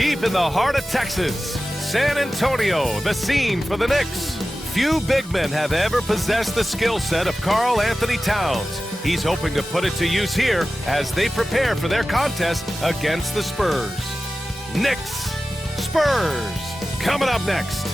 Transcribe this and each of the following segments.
Deep in the heart of Texas, San Antonio, the scene for the Knicks. Few big men have ever possessed the skill set of Karl Anthony Towns. He's hoping to put it to use here as they prepare for their contest against the Spurs. Knicks, Spurs, coming up next.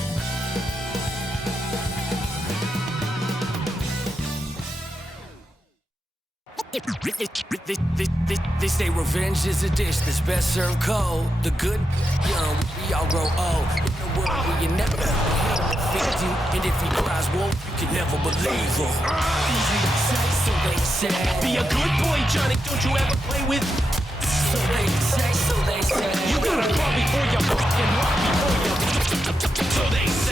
They say revenge is a dish that's best served cold. The good, young, we all grow old. In a world where you never defeat you, and if he cries wolf, you can never believe him. Easy to say, so they say. Be a good boy, Johnny. Don't you ever play with? So they say, so they say. You gotta crawl before you walk and walk before you. So they say.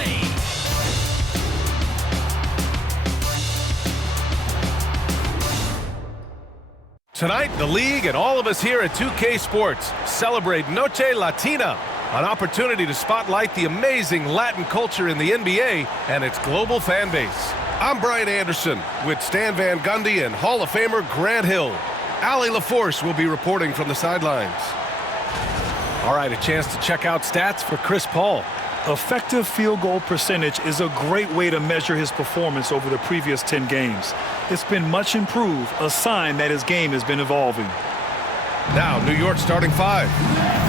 Tonight, the league and all of us here at 2K Sports celebrate Noche Latina, an opportunity to spotlight the amazing Latin culture in the NBA and its global fan base. I'm Brian Anderson with Stan Van Gundy and Hall of Famer Grant Hill. Allie LaForce will be reporting from the sidelines. All right, a chance to check out stats for Chris Paul. Effective field goal percentage is a great way to measure his performance over the previous 10 games. It's been much improved, a sign that his game has been evolving. Now, New York starting five.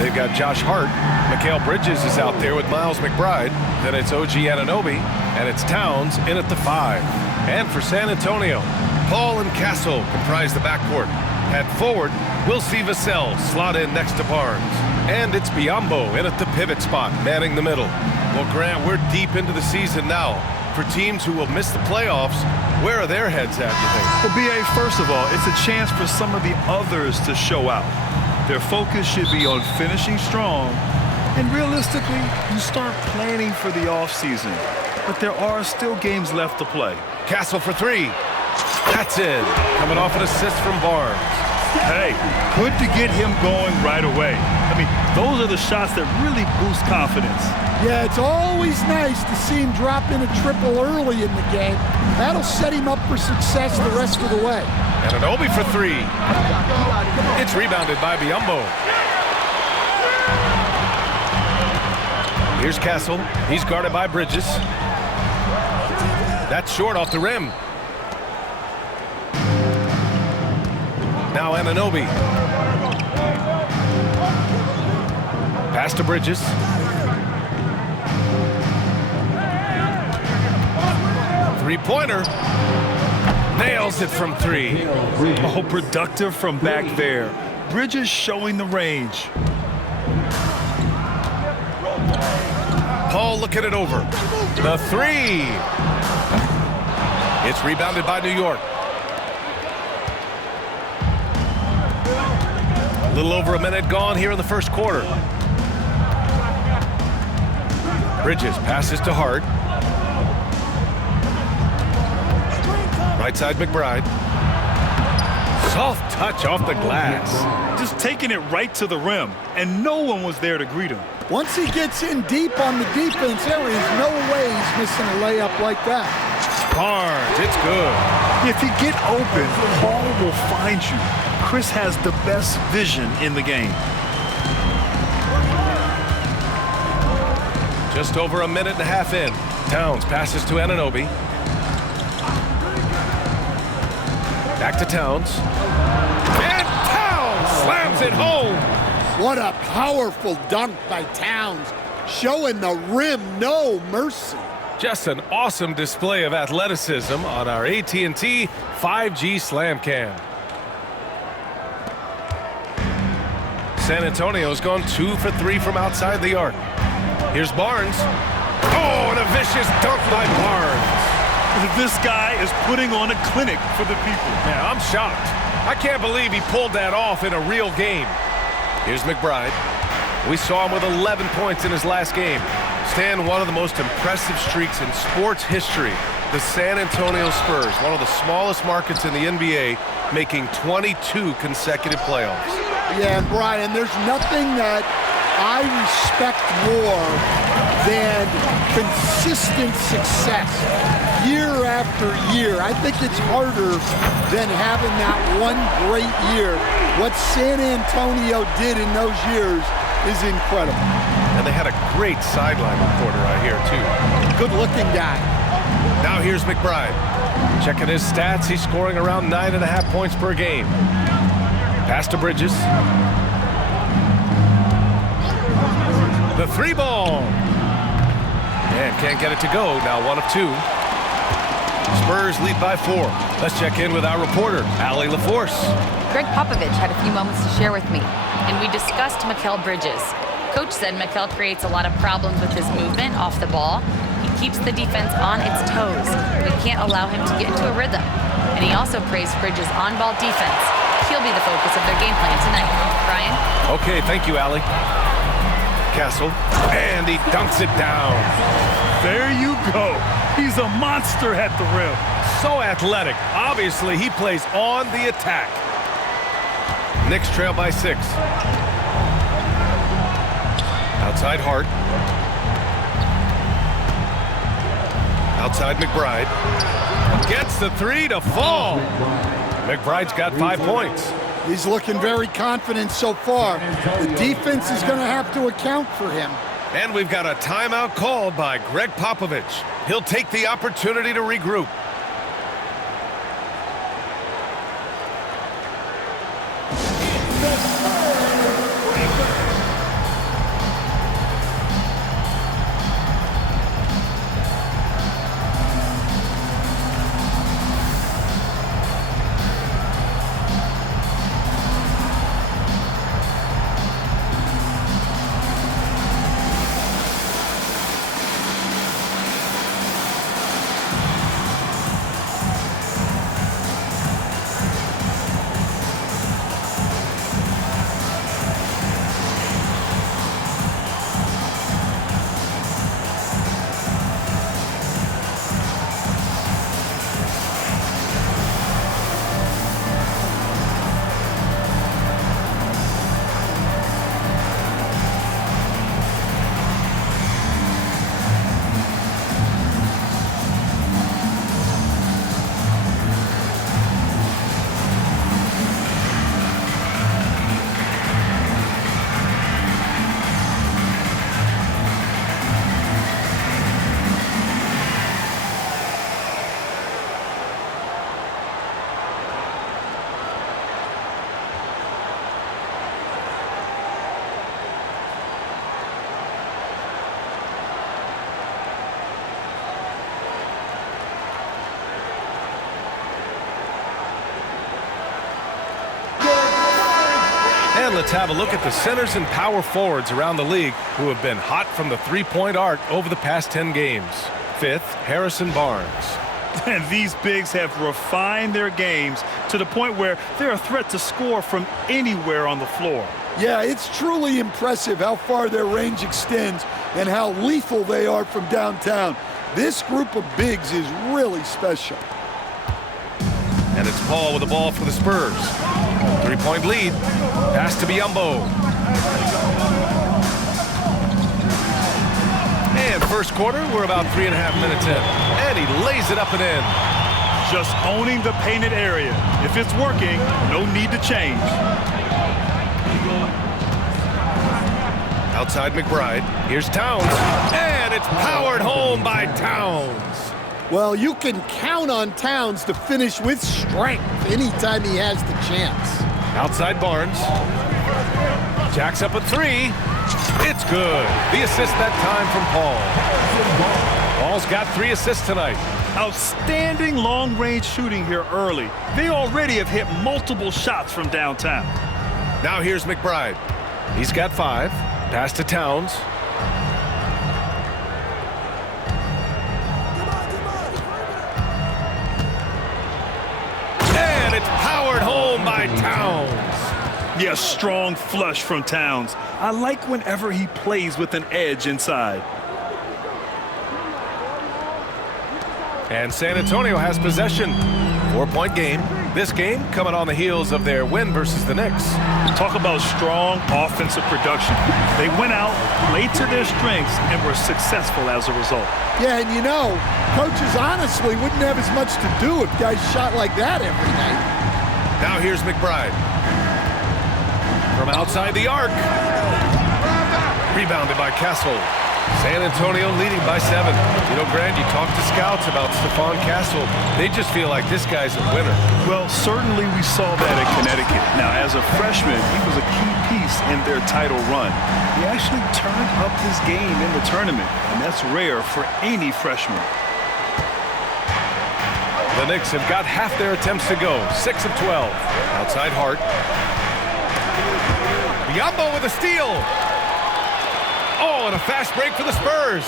They've got Josh Hart. Mikal Bridges is out there with Miles McBride. Then it's OG Anunoby, and it's Towns in at the five. And for San Antonio, Paul and Castle comprise the backcourt. At forward, we'll see Vassell slot in next to Barnes. And it's Biyombo in at the pivot spot, manning the middle. Well, Grant, we're deep into the season now. For teams who will miss the playoffs, where are their heads at, you think? Well, B.A., first of all, it's a chance for some of the others to show out. Their focus should be on finishing strong. And realistically, you start planning for the offseason. But there are still games left to play. Castle for three. That's in. Coming off an assist from Barnes. Hey, good to get him going right away. I mean, those are the shots that really boost confidence. Yeah, it's always nice to see him drop in a triple early in the game. That'll set him up for success the rest of the way. Anunoby for three. It's rebounded by Biyombo. Here's Castle. He's guarded by Bridges. That's short off the rim. Now Anunoby. Pass to Bridges. Three-pointer. Nails it from three. Oh, productive from back there. Bridges showing the range. Paul looking it over. The three. It's rebounded by New York. A little over a minute gone here in the first quarter. Bridges passes to Hart. Right side McBride. Soft touch off the glass. Just taking it right to the rim, and no one was there to greet him. Once he gets in deep on the defense, there is no way he's missing a layup like that. Barnes, it's good. If you get open, Paul will find you. Chris has the best vision in the game. Just over a minute and a half in. Towns passes to Anunoby. Back to Towns. And Towns slams it home. What a powerful dunk by Towns, showing the rim no mercy. Just an awesome display of athleticism on our AT&T 5G Slam Cam. San Antonio's gone 2 for 3 from outside the arc. Here's Barnes. Oh, and a vicious dunk by Barnes. This guy is putting on a clinic for the people. Yeah, I'm shocked. I can't believe he pulled that off in a real game. Here's McBride. We saw him with 11 points in his last game. Stan, one of the most impressive streaks in sports history. The San Antonio Spurs, one of the smallest markets in the NBA, making 22 consecutive playoffs. Yeah, and Brian, there's nothing that I respect more than consistent success year after year. I think it's harder than having that one great year. What San Antonio did in those years is incredible. And they had a great sideline reporter right here, too. Good-looking guy. Now here's McBride. Checking his stats, he's scoring around 9.5 points per game. Pass to Bridges. The three ball. And can't get it to go. Now 1 of 2. Spurs lead by 4. Let's check in with our reporter, Allie LaForce. Greg Popovich had a few moments to share with me, and we discussed Mikal Bridges. Coach said Mikal creates a lot of problems with his movement off the ball. He keeps the defense on its toes. We can't allow him to get into a rhythm. And he also praised Bridges' on-ball defense. He'll be the focus of their game plan tonight. Brian? Okay, thank you, Allie. Castle, and he dunks it down. There you go. He's a monster at the rim. So athletic. Obviously, he plays on the attack. Knicks trail by 6. Outside Hart. Outside McBride. Gets the 3 to fall. McBride's got 5 points. He's looking very confident so far. The defense is going to have to account for him. And we've got a timeout called by Greg Popovich. He'll take the opportunity to regroup. And let's have a look at the centers and power forwards around the league who have been hot from the three-point arc over the past 10 games. 5th, Harrison Barnes. And these bigs have refined their games to the point where they're a threat to score from anywhere on the floor. Yeah, it's truly impressive how far their range extends and how lethal they are from downtown. This group of bigs is really special. And it's Paul with the ball for the Spurs. 3-point lead. Pass to Biyombo. And first quarter, we're about 3.5 minutes in. And he lays it up and in. Just owning the painted area. If it's working, no need to change. Outside McBride. Here's Towns. And it's powered home by Towns. Well, you can count on Towns to finish with strength anytime he has the chance. Outside Barnes. Jacks up a 3. It's good. The assist that time from Paul. Paul's got 3 assists tonight. Outstanding long-range shooting here early. They already have hit multiple shots from downtown. Now here's McBride. He's got 5. Pass to Towns. And it's powered home by Towns. Yeah, strong flush from Towns. I like whenever he plays with an edge inside. And San Antonio has possession. 4-point game. This game coming on the heels of their win versus the Knicks. Talk about strong offensive production. They went out, played to their strengths, and were successful as a result. Yeah, and you know, coaches honestly wouldn't have as much to do if guys shot like that every night. Now here's McBride. From outside the arc. Rebounded by Castle. San Antonio leading by 7. You know, Grant, you talk to scouts about Stephon Castle. They just feel like this guy's a winner. Well, certainly we saw that in Connecticut. Now, as a freshman, he was a key piece in their title run. He actually turned up his game in the tournament, and that's rare for any freshman. The Knicks have got half their attempts to go. 6 of 12. Outside Hart. Biombo with a steal. Oh, and a fast break for the Spurs.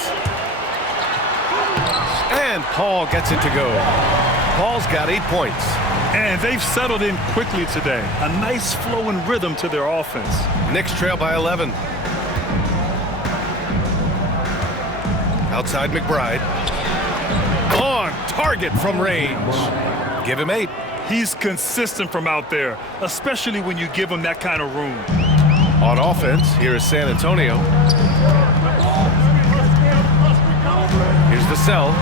And Paul gets it to go. Paul's got 8 points. And they've settled in quickly today. A nice flow and rhythm to their offense. Knicks trail by 11. Outside McBride. On target from range. Give him 8. He's consistent from out there, especially when you give him that kind of room. On offense, here is San Antonio. Here's the sell.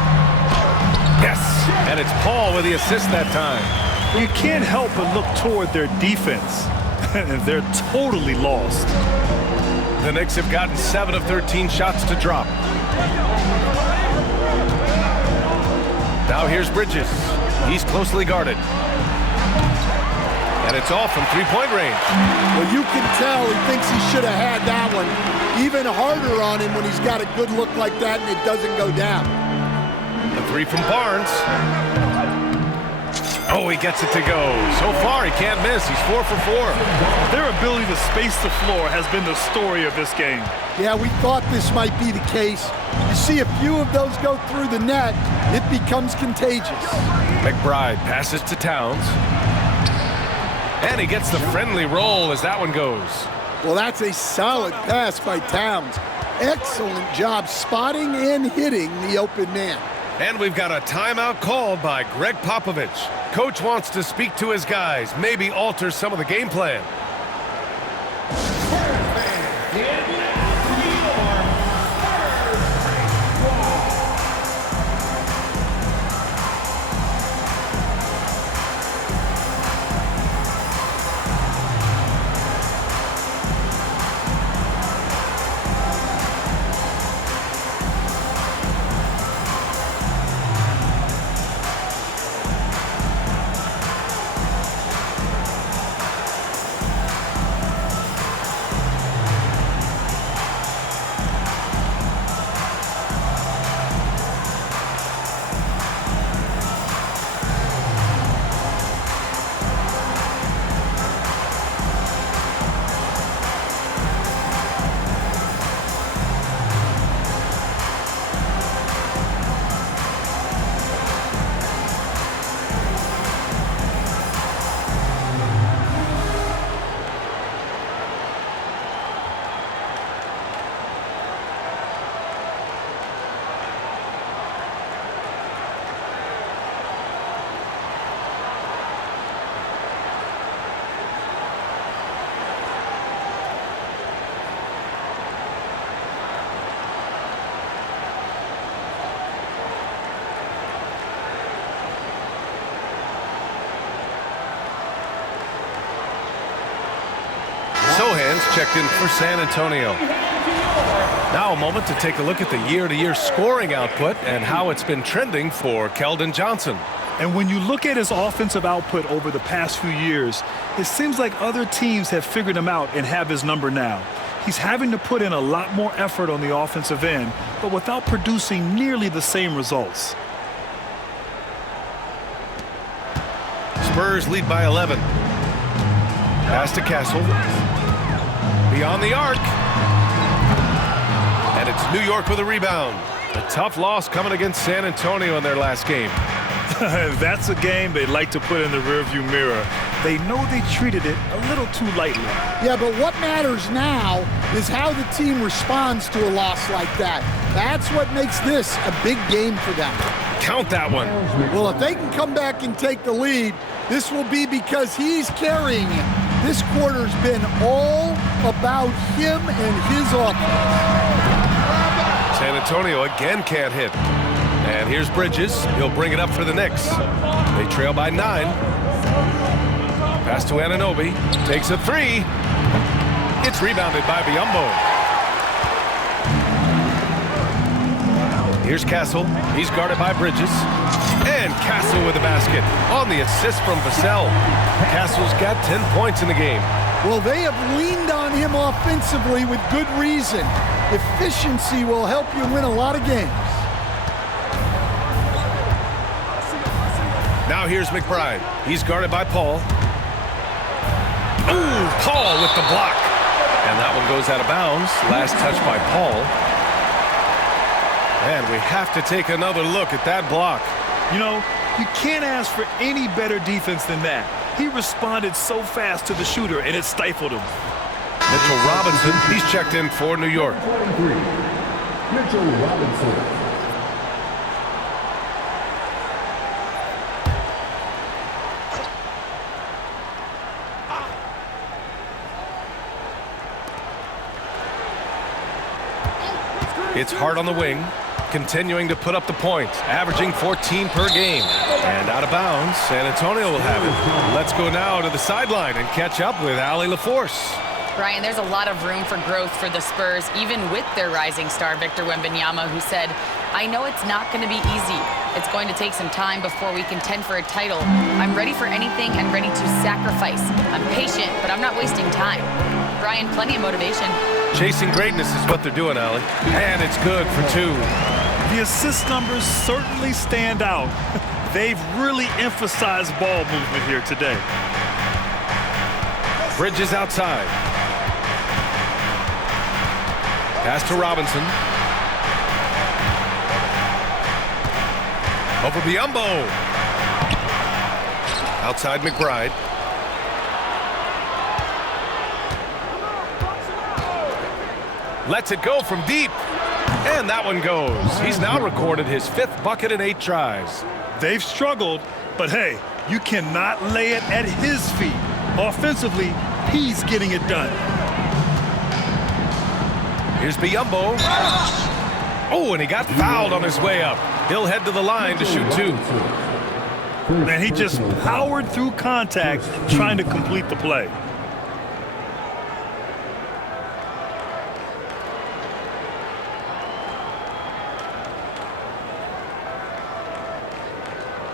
Yes, and it's Paul with the assist that time. You can't help but look toward their defense. They're totally lost. The Knicks have gotten 7 of 13 shots to drop. Now here's Bridges. He's closely guarded. And it's off from three-point range. Well, you can tell he thinks he should have had that one. Even harder on him when he's got a good look like that and it doesn't go down. The 3 from Barnes. Oh, he gets it to go. So far, he can't miss. He's 4 for 4. Their ability to space the floor has been the story of this game. Yeah, we thought this might be the case. You see a few of those go through the net, it becomes contagious. McBride passes to Towns. And he gets the friendly roll as that one goes. Well, that's a solid pass by Towns. Excellent job spotting and hitting the open man. And we've got a timeout called by Greg Popovich. Coach wants to speak to his guys, maybe alter some of the game plan. Sohan's checked in for San Antonio. Now a moment to take a look at the year-to-year scoring output and how it's been trending for Keldon Johnson. And when you look at his offensive output over the past few years, it seems like other teams have figured him out and have his number now. He's having to put in a lot more effort on the offensive end, but without producing nearly the same results. Spurs lead by 11. Pass to Castle. Beyond the arc. And it's New York with a rebound. A tough loss coming against San Antonio in their last game. That's a game they like to put in the rearview mirror. They know they treated it a little too lightly. Yeah, but what matters now is how the team responds to a loss like that. That's what makes this a big game for them. Count that one. Well, if they can come back and take the lead, this will be because he's carrying it. This quarter's been all about him and his offense. San Antonio again can't hit. And here's Bridges. He'll bring it up for the Knicks. They trail by 9. Pass to Anunoby. Takes a 3. It's rebounded by Biombo. Here's Castle. He's guarded by Bridges. And Castle with the basket on the assist from Vassell. Castle's got 10 points in the game. Well, they have leaned on him offensively with good reason. Efficiency will help you win a lot of games. Now here's McBride. He's guarded by Paul. Ooh, Paul with the block. And that one goes out of bounds. Last touch by Paul. And we have to take another look at that block. You know, you can't ask for any better defense than that. He responded so fast to the shooter, and it stifled him. Mitchell Robinson, he's checked in for New York. Mitchell Robinson. It's Hart on the wing, continuing to put up the points, averaging 14 per game. And out of bounds, San Antonio will have it. Let's go now to the sideline and catch up with Allie LaForce. Brian, there's a lot of room for growth for the Spurs, even with their rising star, Victor Wembanyama, who said, "I know it's not going to be easy. It's going to take some time before we contend for a title. I'm ready for anything and ready to sacrifice. I'm patient, but I'm not wasting time." Brian, plenty of motivation. Chasing greatness is what they're doing, Allie. And it's good for 2. The assist numbers certainly stand out. They've really emphasized ball movement here today. Bridges outside. Pass to Robinson. Over Biyombo. Outside McBride. Lets it go from deep. And that one goes. He's now recorded his 5th bucket in 8 tries. They've struggled, but hey, you cannot lay it at his feet. Offensively, he's getting it done. Here's Biyombo. Oh, and he got fouled on his way up. He'll head to the line to shoot 2. And he just powered through contact trying to complete the play.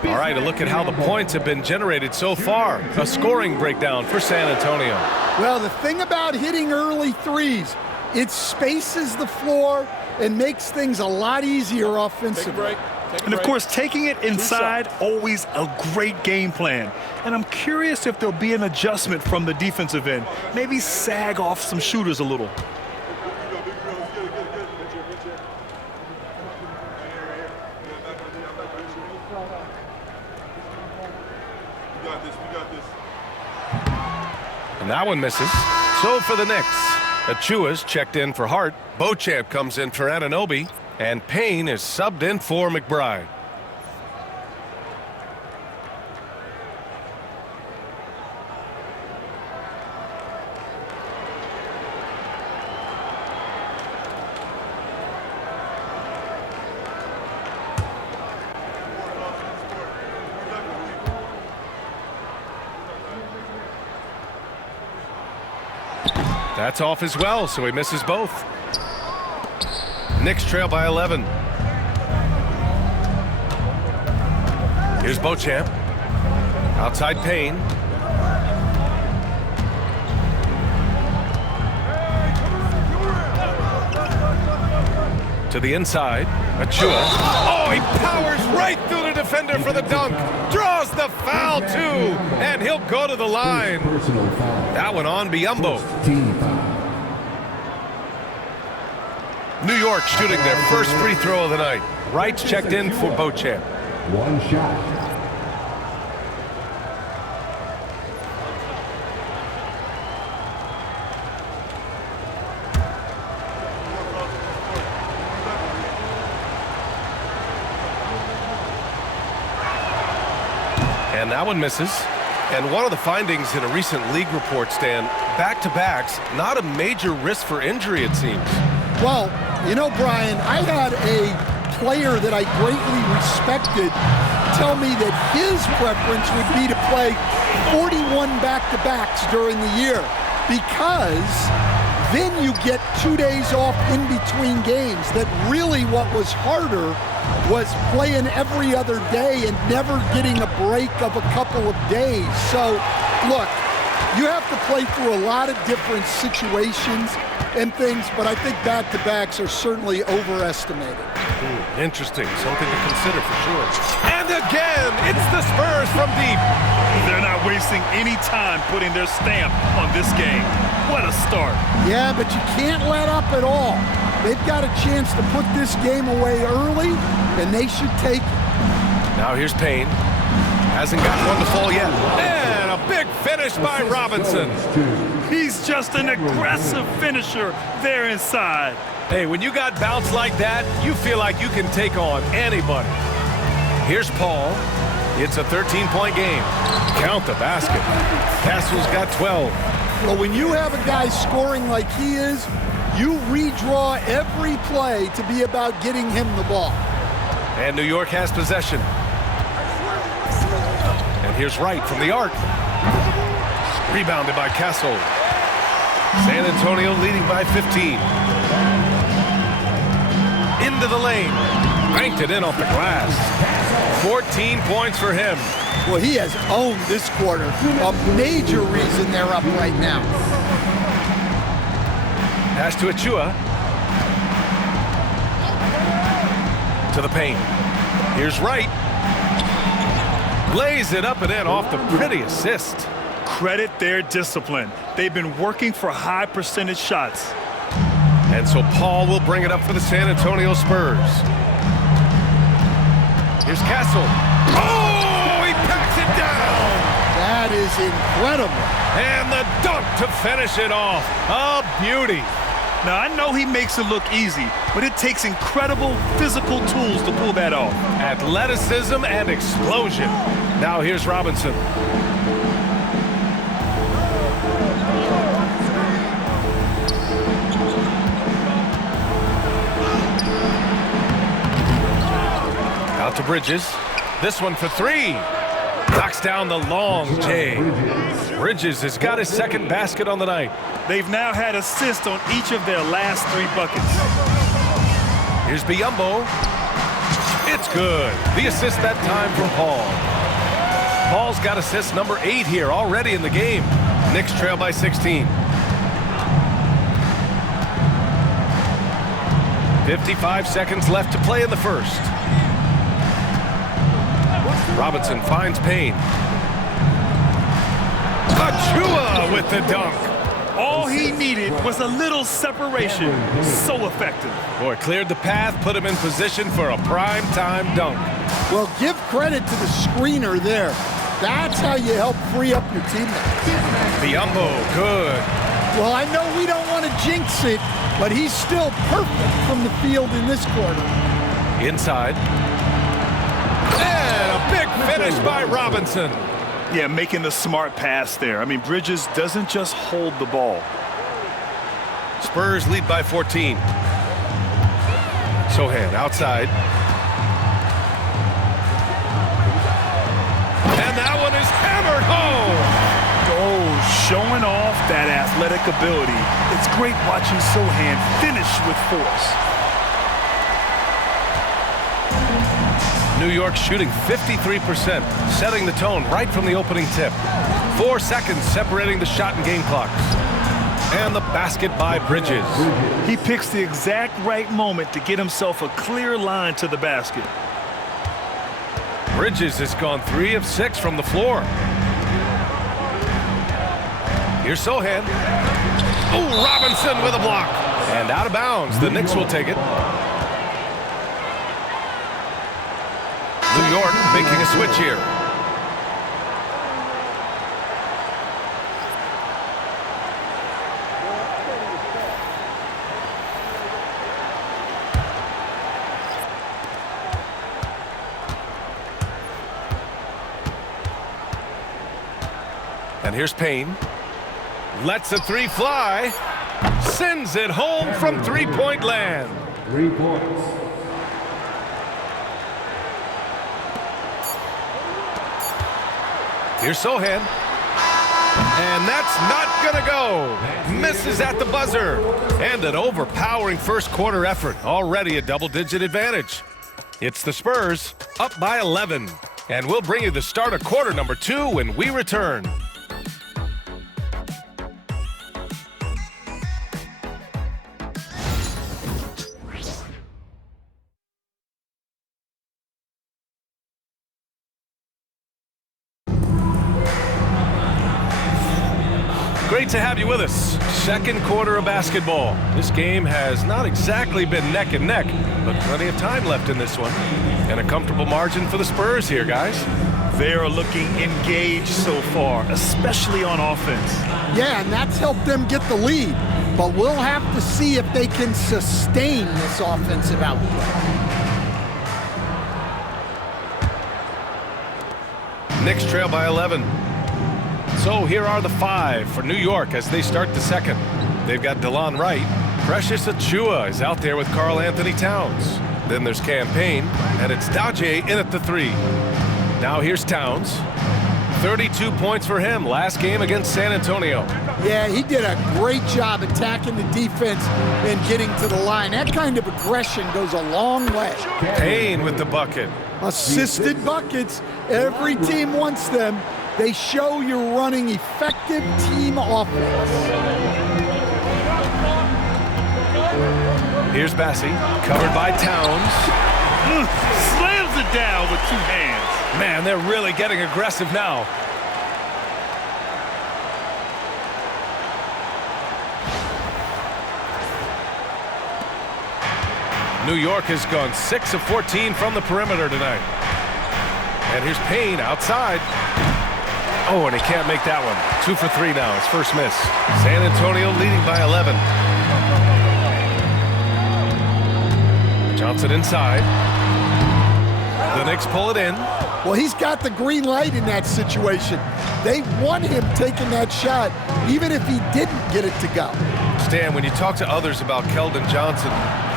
All right, a look at how the points have been generated so far. A scoring breakdown for San Antonio. Well, the thing about hitting early threes, it spaces the floor and makes things a lot easier offensively. And of course, taking it inside, always a great game plan. And I'm curious if there'll be an adjustment from the defensive end. Maybe sag off some shooters a little. And that one misses. So for the Knicks, Achua's checked in for Hart. Beauchamp comes in for Anunoby. And Payne is subbed in for McBride. That's off as well, so he misses both. Knicks trail by 11. Here's Beauchamp. Outside Payne. To the inside. Achua. Oh, he powers right through the defender for the dunk. Draws the foul, too. And he'll go to the line. That one on Biyombo. New York shooting their first free throw of the night. Wright's checked in for Beauchamp. One shot. And that one misses. And one of the findings in a recent league report, Stan, back-to-backs, not a major risk for injury, it seems. Well, you know, Brian, I had a player that I greatly respected tell me that his preference would be to play 41 back-to-backs during the year because Then you get 2 days off in between games. That really what was harder was playing every other day and never getting a break of a couple of days. So, look, you have to play through a lot of different situations and things, but I think back-to-backs are certainly overestimated. Interesting. Something to consider for sure. And again, it's the Spurs from deep. They're not wasting any time putting their stamp on this game. What a start. Yeah, but you can't let up at all. They've got a chance to put this game away early, and they should take it. Now here's Payne. Hasn't got one to fall yet. And a big finish by Robinson. He's just an aggressive finisher there inside. Hey, when you got bounce like that, you feel like you can take on anybody. Here's Paul. It's a 13-point game. Count the basket. Castle's got 12. Well, when you have a guy scoring like he is, you redraw every play to be about getting him the ball. And New York has possession. And here's Wright from the arc. Rebounded by Castle. San Antonio leading by 15. Into the lane. Banked it in off the glass. 14 points for him. Well, he has owned this quarter. A major reason they're up right now. Pass to Achua. To the paint. Here's Wright. Lays it up and in off the pretty assist. Credit their discipline. They've been working for high percentage shots. And so Paul will bring it up for the San Antonio Spurs. Here's Castle. Oh, he packs it down. That is incredible. And the dunk to finish it off. A beauty. Now, I know he makes it look easy, but it takes incredible physical tools to pull that off. Athleticism and explosion. Now here's Robinson. Out to Bridges. This one for three. Knocks down the long J. Bridges has got his second basket on the night. They've now had assists on each of their last 3 buckets. Here's Biyombo. It's good. The assist that time from Paul. Paul's got assist number 8 here already in the game. Knicks trail by 16. 55 seconds left to play in the first. Robinson finds Payne. Achua with the dunk. All he needed was a little separation. So effective. Boy, cleared the path, put him in position for a prime-time dunk. Well, give credit to the screener there. That's how you help free up your teammates. Biyombo, good. Well, I know we don't want to jinx it, but he's still perfect from the field in this quarter. Inside. And a big finish by Robinson. Yeah, making the smart pass there. I mean, Bridges doesn't just hold the ball. Spurs lead by 14. Sohan outside. And that one is hammered home. Oh, showing off that athletic ability. It's great watching Sohan finish with force. New York shooting 53%, setting the tone right from the opening tip. 4 seconds separating the shot and game clocks. And the basket by Bridges. He picks the exact right moment to get himself a clear line to the basket. Bridges has gone 3 of 6 from the floor. Here's Sohan. Oh, Robinson with a block. And out of bounds. The Knicks will take it. New York making a switch here. And here's Payne. Lets a 3 fly. Sends it home from three-point land. 3 points. Here's Sohan. And that's not gonna go. Misses at the buzzer. And an overpowering first quarter effort. Already a double-digit advantage. It's the Spurs up by 11. And we'll bring you the start of quarter number 2 when we return. Great to have you with us. Second quarter of basketball. This game has not exactly been neck and neck, but plenty of time left in this one. And a comfortable margin for the Spurs here, guys. They are looking engaged so far, especially on offense. Yeah, and that's helped them get the lead. But we'll have to see if they can sustain this offensive output. Knicks trail by 11. So here are the 5 for New York as they start the second. They've got DeLon Wright. Precious Achiuwa is out there with Karl Anthony Towns. Then there's Campaign, and it's Daje in at the 3. Now here's Towns. 32 points for him last game against San Antonio. Yeah, he did a great job attacking the defense and getting to the line. That kind of aggression goes a long way. Payne with the bucket. Assisted buckets. Every team wants them. They show you're running effective team offense. Here's Bassie, covered by Towns. Slams it down with 2 hands. Man, they're really getting aggressive now. New York has gone 6 of 14 from the perimeter tonight. And here's Payne outside. Oh, and he can't make that one. 2 for 3 now, his first miss. San Antonio leading by 11. Johnson inside. The Knicks pull it in. Well, he's got the green light in that situation. They want him taking that shot, even if he didn't get it to go. Stan, when you talk to others about Keldon Johnson,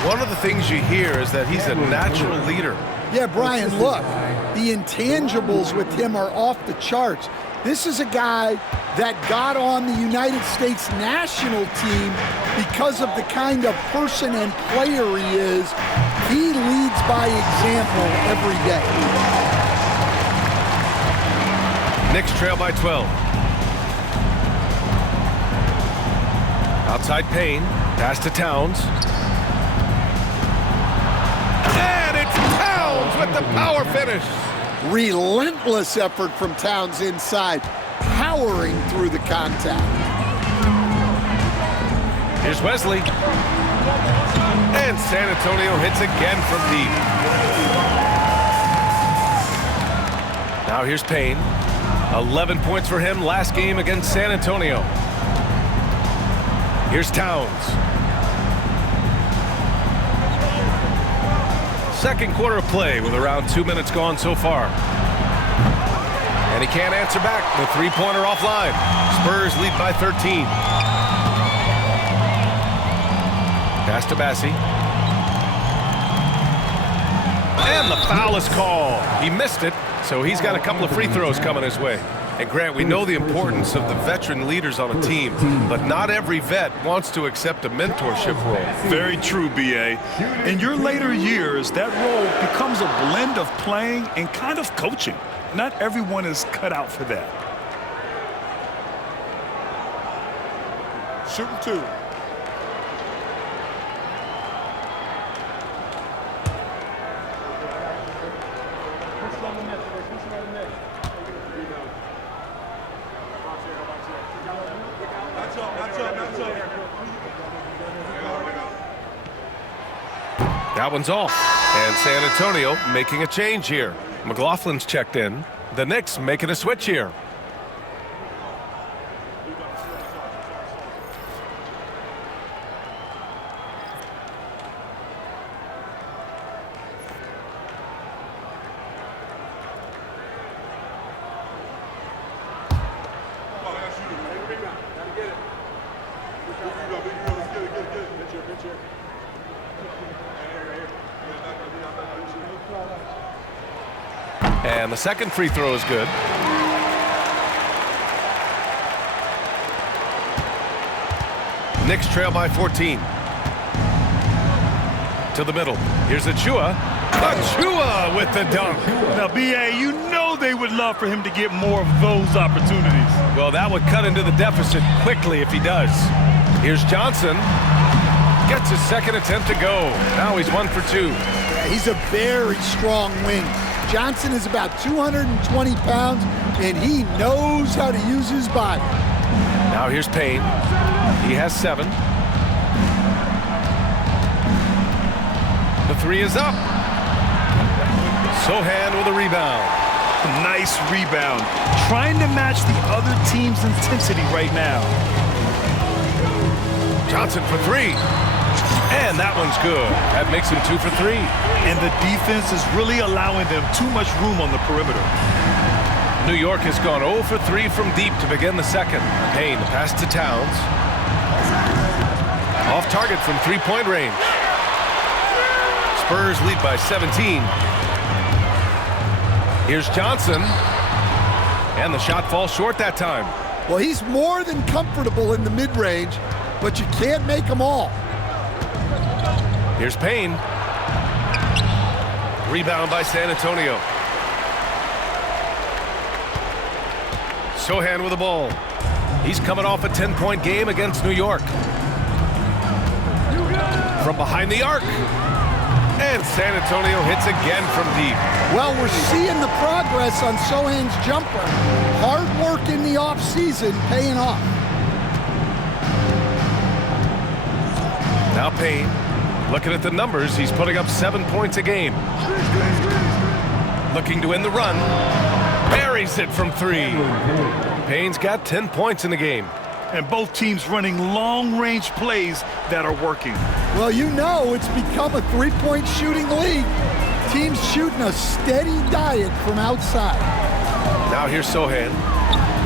one of the things you hear is that he's a natural leader. Yeah, Brian, look, the intangibles with him are off the charts. This is a guy that got on the United States national team because of the kind of person and player he is. He leads by example every day. Knicks trail by 12. Outside Payne, pass to Towns. And it's Towns with the power finish. Relentless effort from Towns inside, powering through the contact. Here's Wesley. And San Antonio hits again from deep. Now here's Payne. 11 points for him last game against San Antonio. Here's Towns. Second quarter of play with around 2 minutes gone so far. And he can't answer back. The three-pointer offline. Spurs lead by 13. Pass to Bassie. And the foul is called. He missed it, so he's got a couple of free throws coming his way. And Grant, we know the importance of the veteran leaders on a team, but not every vet wants to accept a mentorship role. Very true, B.A. In your later years, that role becomes a blend of playing and kind of coaching. Not everyone is cut out for that. Shooting 2. That one's off. And San Antonio making a change here. McLaughlin's checked in. The Knicks making a switch here. And the second free throw is good. Knicks trail by 14. To the middle. Here's Achua. Achua with the dunk. Now, B.A., you know they would love for him to get more of those opportunities. Well, that would cut into the deficit quickly if he does. Here's Johnson. Gets his second attempt to go. Now he's 1 for 2. Yeah, he's a very strong wing. Johnson is about 220 pounds, and he knows how to use his body. Now here's Payne. He has 7. The 3 is up. Sohan with a rebound. Nice rebound. Trying to match the other team's intensity right now. Johnson for 3. And that one's good. That makes him 2 for 3. And the defense is really allowing them too much room on the perimeter. New York has gone 0 for 3 from deep to begin the second. Payne pass to Towns. Off target from 3-point range. Spurs lead by 17. Here's Johnson. And the shot falls short that time. Well, he's more than comfortable in the mid-range, but you can't make them all. Here's Payne. Rebound by San Antonio. Sohan with the ball. He's coming off a 10-point game against New York. From behind the arc. And San Antonio hits again from deep. Well, we're seeing the progress on Sohan's jumper. Hard work in the offseason paying off. Now Payne. Looking at the numbers, he's putting up 7 points a game. Looking to win the run. Buries it from 3. Payne's got 10 points in the game. And both teams running long-range plays that are working. Well, you know it's become a three-point shooting league. Teams shooting a steady diet from outside. Now here's Sohan.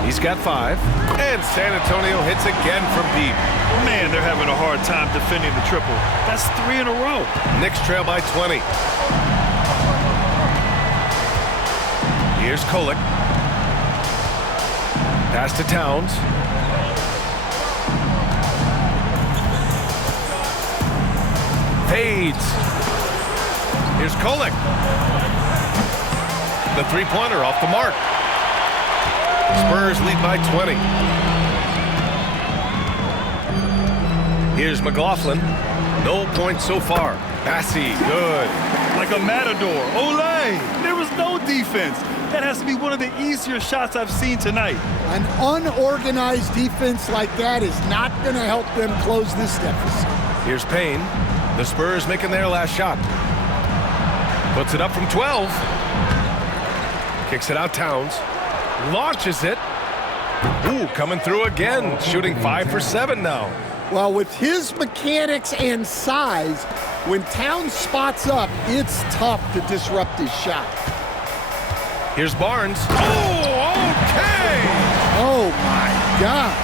He's got 5. And San Antonio hits again from deep. Man, they're having a hard time defending the triple. That's 3 in a row. Knicks trail by 20. Here's Kolek. Pass to Towns. Fades. Here's Kolek. The three-pointer off the mark. Spurs lead by 20. Here's McLaughlin. No points so far. Massey, good. Like a matador. Olay! There was no defense. That has to be one of the easier shots I've seen tonight. An unorganized defense like that is not going to help them close this deficit. Here's Payne. The Spurs making their last shot. Puts it up from 12. Kicks it out Towns. Launches it. Ooh, coming through again. Shooting 5 for 7 now. Well, with his mechanics and size, when Towns spots up, it's tough to disrupt his shot. Here's Barnes. Oh, okay! Oh, my gosh.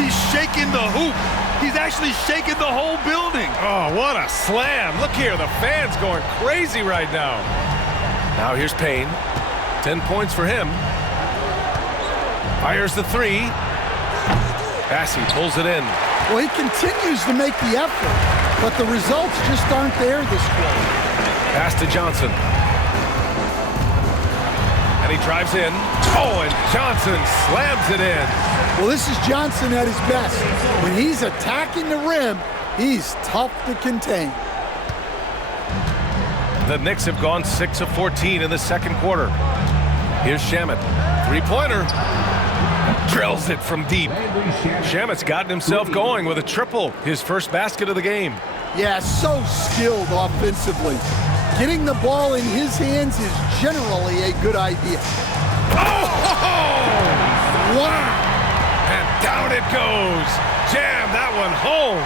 He's shaking the hoop. He's actually shaking the whole building. Oh, what a slam. Look here, the fans going crazy right now. Now here's Payne. 10 points for him. Fires the 3. Massey pulls it in. Well, he continues to make the effort, but the results just aren't there this quarter. Pass to Johnson. And he drives in. Oh, and Johnson slams it in. Well, this is Johnson at his best. When he's attacking the rim, he's tough to contain. The Knicks have gone 6 of 14 in the second quarter. Here's Shamet. Three-pointer. Drills it from deep. Shamet's gotten himself going with a triple. His first basket of the game. Yeah, so skilled offensively. Getting the ball in his hands is generally a good idea. Oh! Wow! And down it goes. Jam that one home.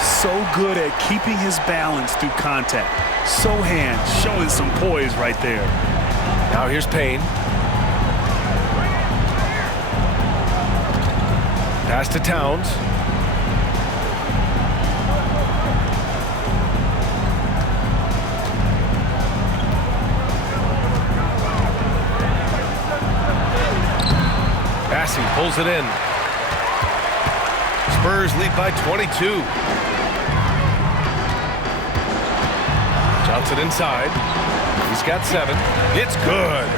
So good at keeping his balance through contact. Sohan showing some poise right there. Now here's Payne. Pass to Towns. Massey pulls it in. Spurs lead by 22. Johnson inside. He's got 7. It's good.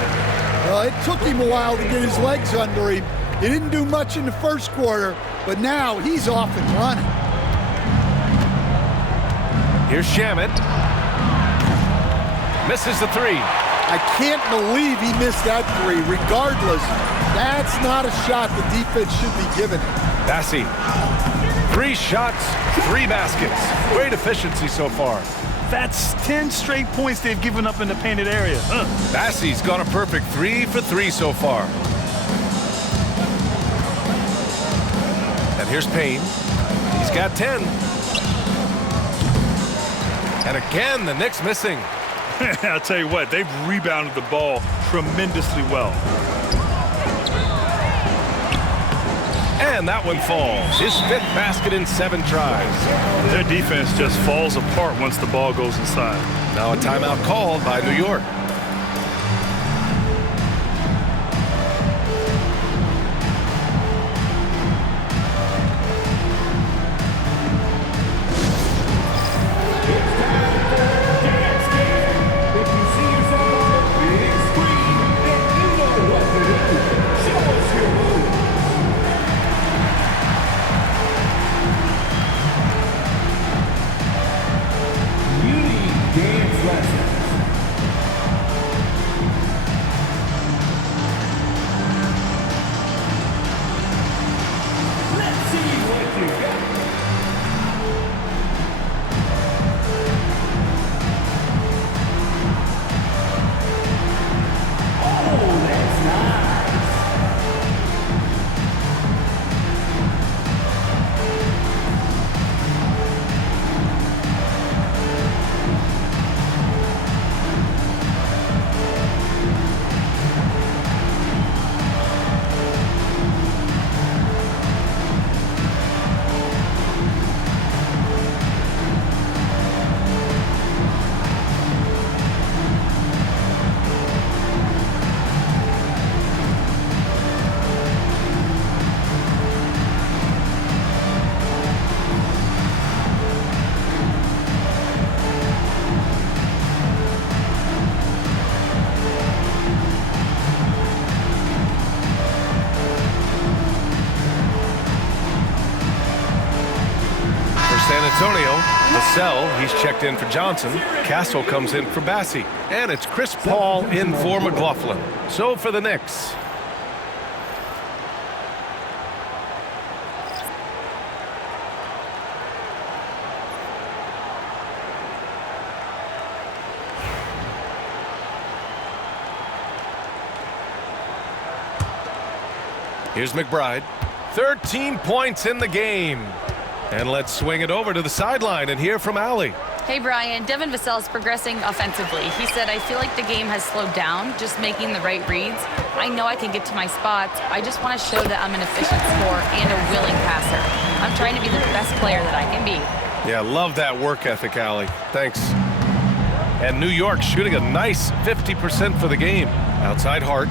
Well, it took him a while to get his legs under him. He didn't do much in the first quarter, but now he's off and running. Here's Shamet. Misses the 3. I can't believe he missed that 3. Regardless, that's not a shot the defense should be giving him. Bassey. 3 shots, 3 baskets. Great efficiency so far. That's 10 straight points they've given up in the painted area. Bassey's got a perfect 3 for 3 so far. And here's Payne. He's got 10. And again, the Knicks missing. I'll tell you what, they've rebounded the ball tremendously well. And that one falls. His 5th basket in 7 tries. Their defense just falls apart once the ball goes inside. Now a timeout called by New York. San Antonio, Vassell, he's checked in for Johnson. Castle comes in for Bassey. And it's Chris Paul in for McLaughlin. So for the Knicks. Here's McBride. 13 points in the game. And let's swing it over to the sideline and hear from Allie. Hey, Brian. Devin Vassell's progressing offensively. He said, I feel like the game has slowed down, just making the right reads. I know I can get to my spots. I just want to show that I'm an efficient scorer and a willing passer. I'm trying to be the best player that I can be. Yeah, love that work ethic, Allie. Thanks. And New York shooting a nice 50% for the game. Outside Hart.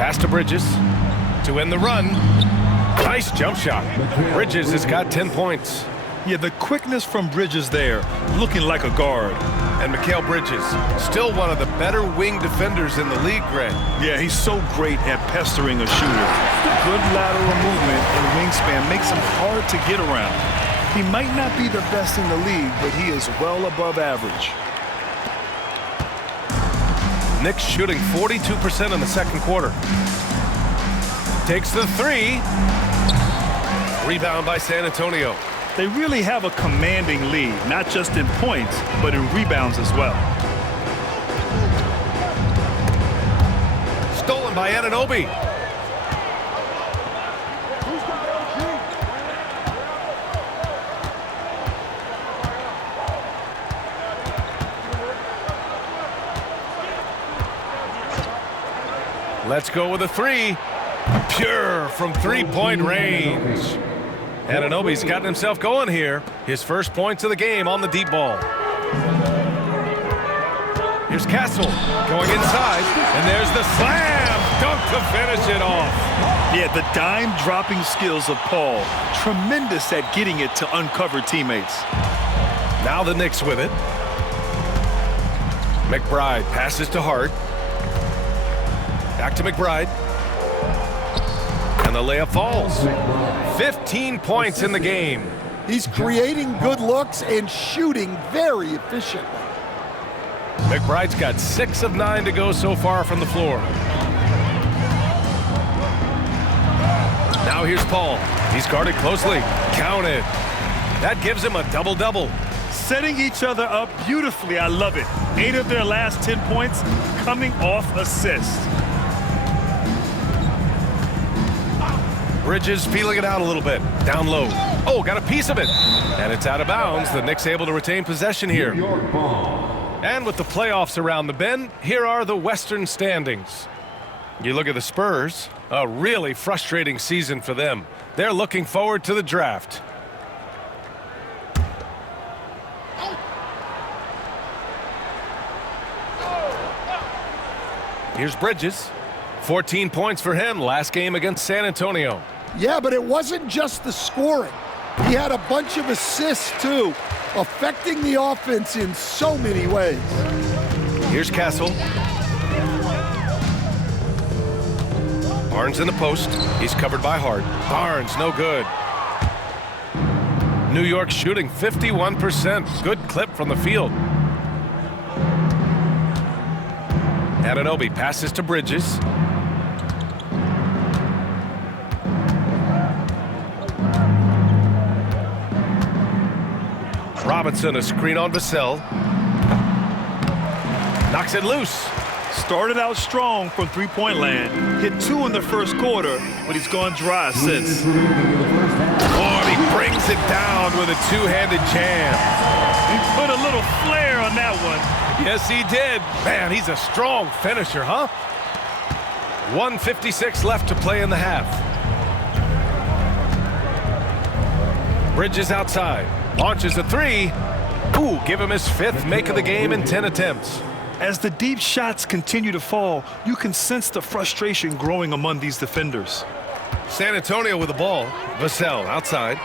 Pass to Bridges to end the run. Nice jump shot. Bridges has got 10 points. Yeah, the quickness from Bridges there, looking like a guard. And Mikal Bridges, still one of the better wing defenders in the league, Greg. Yeah, he's so great at pestering a shooter. Good lateral movement and wingspan makes him hard to get around. He might not be the best in the league, but he is well above average. Knicks shooting 42% in the second quarter. Takes the 3. Rebound by San Antonio. They really have a commanding lead, not just in points, but in rebounds as well. Stolen by Anunoby. Let's go with a 3. Pure from three-point range. Anunoby's gotten himself going here. His first points of the game on the deep ball. Here's Castle going inside, and there's the slam to finish it off. Yeah, the dime-dropping skills of Paul. Tremendous at getting it to uncover teammates. Now the Knicks with it. McBride passes to Hart. Back to McBride. And the layup falls. 15 points in the game. He's creating good looks and shooting very efficiently. McBride's got 6 of 9 to go so far from the floor. Now here's Paul. He's guarded closely. Counted. That gives him a double-double. Setting each other up beautifully. I love it. 8 of their last 10 points coming off assists. Bridges feeling it out a little bit. Down low. Oh, got a piece of it. And it's out of bounds. The Knicks able to retain possession here. And with the playoffs around the bend, here are the Western standings. You look at the Spurs, a really frustrating season for them. They're looking forward to the draft. Here's Bridges. 14 points for him last game against San Antonio. Yeah, but it wasn't just the scoring. He had a bunch of assists, too, affecting the offense in so many ways. Here's Castle. Barnes in the post. He's covered by Hart. Barnes, no good. New York shooting 51%. Good clip from the field. Anunoby passes to Bridges. Robinson, a screen on Vassell. Knocks it loose. Started out strong from three-point land. Hit 2 in the first quarter, but he's gone dry since. Oh, he brings it down with a two-handed jam. He put a little flair on that one. Yes, he did. Man, he's a strong finisher, huh? 1:56 left to play in the half. Bridges outside. Launches a 3. Ooh, give him his 5th make of the game in 10 attempts. As the deep shots continue to fall, you can sense the frustration growing among these defenders. San Antonio with the ball. Vassell outside.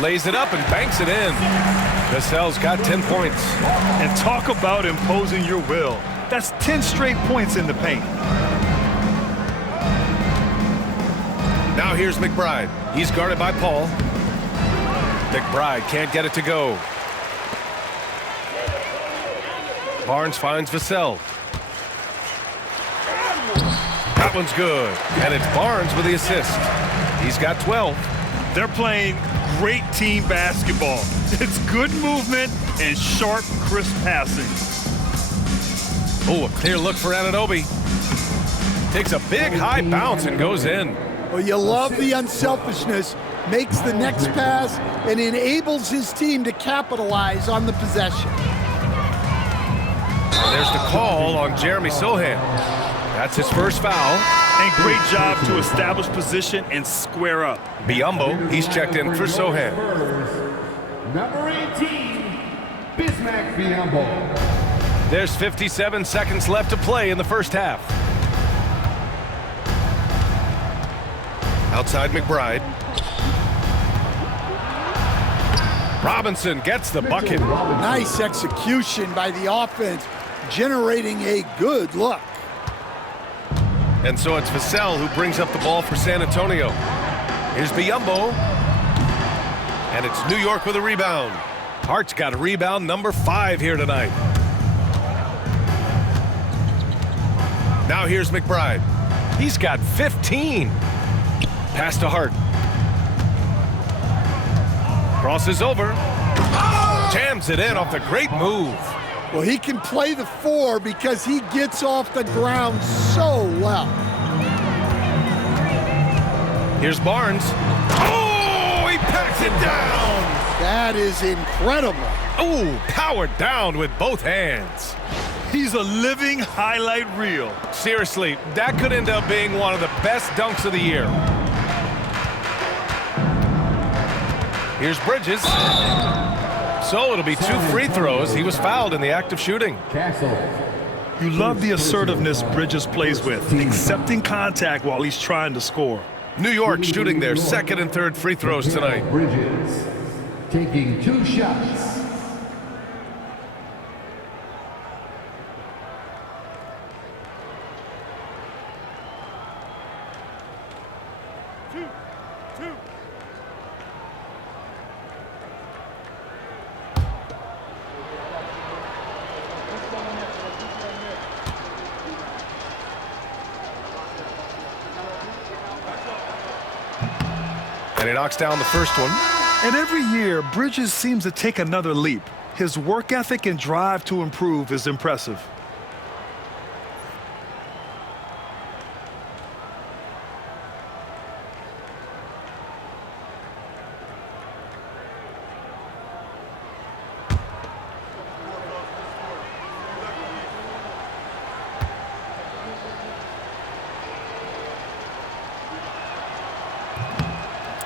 Lays it up and banks it in. Vassell's got 10 points. And talk about imposing your will. That's 10 straight points in the paint. Now here's McBride. He's guarded by Paul. McBride can't get it to go. Barnes finds Vassell. That one's good. And it's Barnes with the assist. He's got 12. They're playing great team basketball. It's good movement and sharp, crisp passing. Oh, a clear look for Anunoby. Takes a big high bounce and goes in. Well, you love the unselfishness, makes the next pass, and enables his team to capitalize on the possession. There's the call on Jeremy Sohan. That's his first foul. And great job to establish position and square up. Biyombo, he's checked in for Sohan. Number 18, Bismack Biyombo. There's 57 seconds left to play in the first half. Outside McBride. Robinson gets the bucket. Nice execution by the offense, generating a good look. And so it's Vassell who brings up the ball for San Antonio. Here's Biyombo. And it's New York with a rebound. Hart's got a rebound number 5 here tonight. Now here's McBride. He's got 15. Pass to Hart. Crosses over. Jams it in off the great move. Well, he can play the 4 because he gets off the ground so well. Here's Barnes. Oh, he packs it down. That is incredible. Oh, powered down with both hands. He's a living highlight reel. Seriously, that could end up being one of the best dunks of the year. Here's Bridges. So it'll be 2 free throws. He was fouled in the act of shooting. Castle. You love the assertiveness Bridges plays with, accepting contact while he's trying to score. New York shooting their second and third free throws tonight. Bridges taking 2 shots. And he knocks down the first one. And every year, Bridges seems to take another leap. His work ethic and drive to improve is impressive.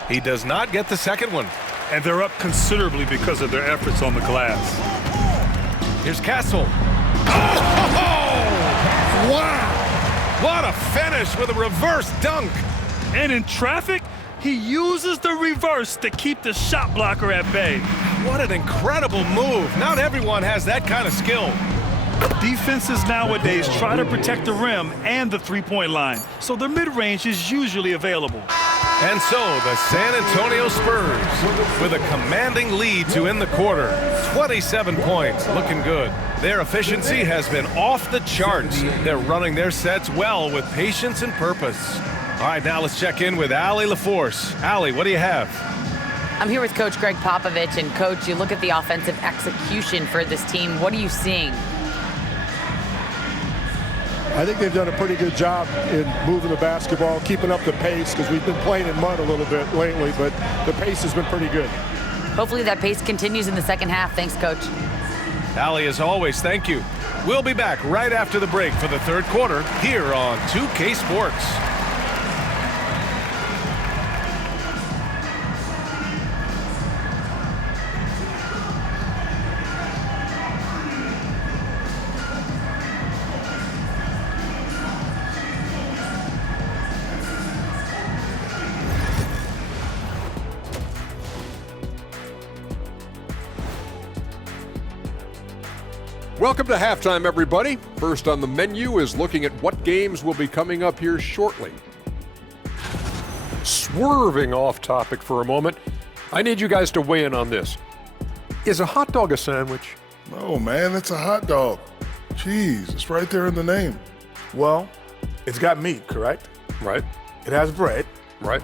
He does not get the second one. And they're up considerably because of their efforts on the glass. Here's Castle. Wow! What a finish with a reverse dunk. And in traffic, he uses the reverse to keep the shot blocker at bay. What an incredible move. Not everyone has that kind of skill. Defenses nowadays try to protect the rim and the three-point line, so their mid-range is usually available. And so the San Antonio Spurs with a commanding lead to end the quarter. 27 points, looking good. Their efficiency has been off the charts. They're running their sets well with patience and purpose. All right, now let's check in with Allie LaForce. Allie, what do you have? I'm here with Coach Greg Popovich. And, Coach, you look at the offensive execution for this team. What are you seeing? I think they've done a pretty good job in moving the basketball, keeping up the pace, because we've been playing in mud a little bit lately, but the pace has been pretty good. Hopefully that pace continues in the second half. Thanks, Coach. Allie, as always, thank you. We'll be back right after the break for the third quarter here on 2K Sports. Welcome to halftime, everybody. First on the menu is looking at what games will be coming up here shortly. Swerving off topic for a moment, I need you guys to weigh in on this. Is a hot dog a sandwich? No, man, it's a hot dog. Cheese, it's right there in the name. Well, it's got meat, correct? Right. It has bread. Right.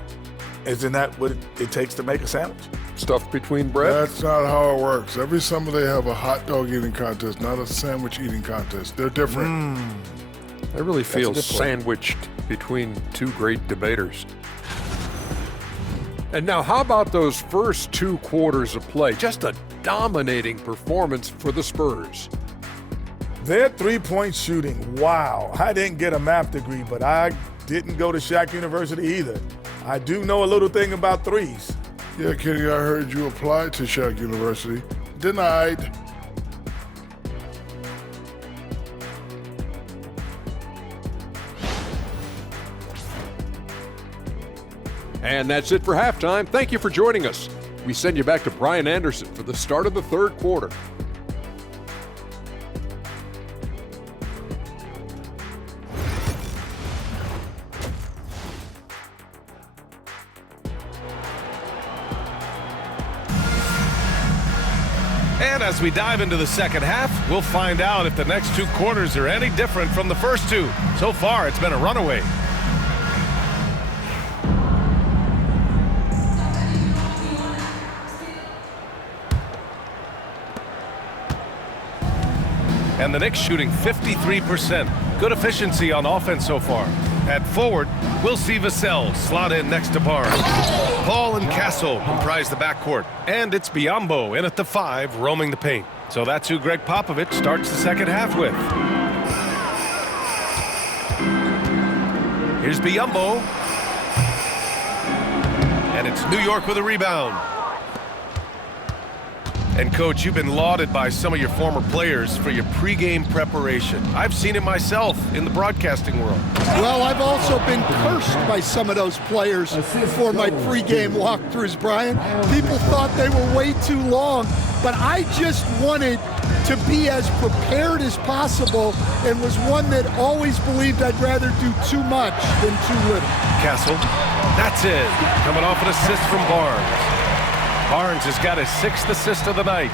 Isn't that what it takes to make a sandwich? Stuff between bread? That's not how it works. Every summer they have a hot dog eating contest, not a sandwich eating contest. They're different. I really feel That's a good point. sandwiched between two great debaters. And now, how about those first 2 quarters of play? Just a dominating performance for the Spurs. Their three-point shooting, wow. I didn't get a math degree, but I didn't go to Shack University either. I do know a little thing about threes. Yeah, Kenny, I heard you applied to Shack University. Denied. And that's it for halftime. Thank you for joining us. We send you back to Brian Anderson for the start of the third quarter. And as we dive into the second half, we'll find out if the next 2 quarters are any different from the first 2. So far, it's been a runaway. And the Knicks shooting 53%. Good efficiency on offense so far. At forward, we'll see Vassell slot in next to Barnes. Paul and Castle comprise the backcourt. And it's Biyombo in at the 5, roaming the paint. So that's who Greg Popovich starts the second half with. Here's Biyombo. And it's New York with a rebound. And, Coach, you've been lauded by some of your former players for your pregame preparation. I've seen it myself in the broadcasting world. Well, I've also been cursed by some of those players for my pregame walkthroughs, Brian. People thought they were way too long, but I just wanted to be as prepared as possible and was one that always believed I'd rather do too much than too little. Castle, that's it. Coming off an assist from Barnes. Barnes has got his 6th assist of the night.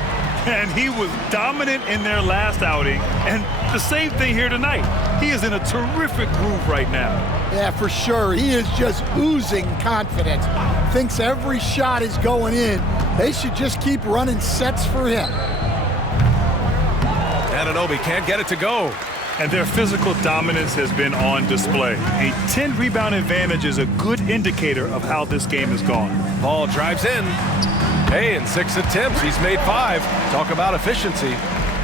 And he was dominant in their last outing, and the same thing here tonight. He is in a terrific groove right now. Yeah, for sure. He is just oozing confidence. Thinks every shot is going in. They should just keep running sets for him. Anunoby can't get it to go. And their physical dominance has been on display. A 10-rebound advantage is a good indicator of how this game has gone. Ball drives in. Hey, in 6 attempts, he's made 5. Talk about efficiency.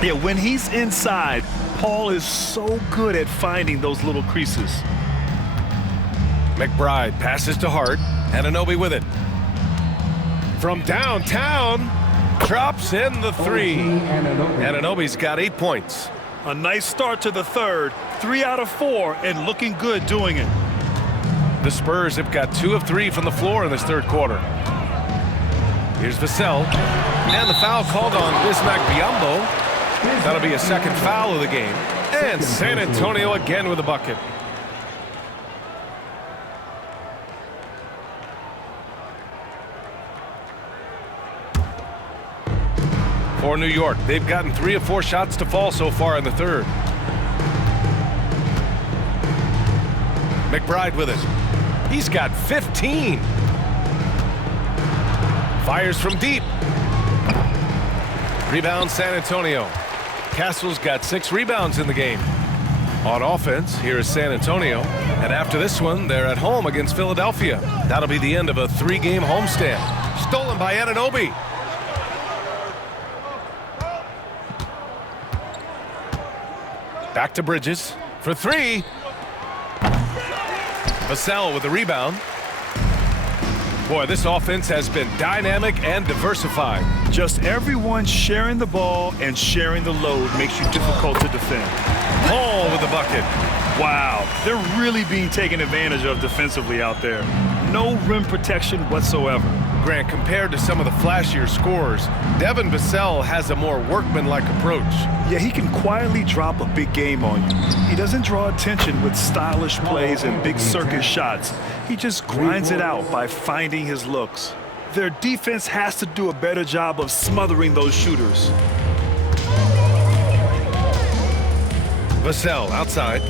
Yeah, when he's inside, Paul is so good at finding those little creases. McBride passes to Hart. Anunoby with it. From downtown, drops in the 3. Anunoby's got 8 points. A nice start to the third. 3 out of 4, and looking good doing it. The Spurs have got 2 of 3 from the floor in this third quarter. Here's Vassell. And the foul called on Bismack Biyombo. That'll be a second foul of the game. And San Antonio again with a bucket. For New York, they've gotten 3 of 4 shots to fall so far in the third. McBride with it. He's got 15. Fires from deep. Rebound San Antonio. Castle's got 6 rebounds in the game. On offense, here is San Antonio. And after this one, they're at home against Philadelphia. That'll be the end of a 3-game homestand. Stolen by Anunoby. Back to Bridges for 3. Vassell with the rebound. Boy, this offense has been dynamic and diversified. Just everyone sharing the ball and sharing the load makes you difficult to defend. Paul with the bucket. Wow, they're really being taken advantage of defensively out there. No rim protection whatsoever. Grant, compared to some of the flashier scorers, Devin Vassell has a more workmanlike approach. Yeah, he can quietly drop a big game on you. He doesn't draw attention with stylish plays and big circus shots. He just grinds it out by finding his looks. Their defense has to do a better job of smothering those shooters. Vassell outside.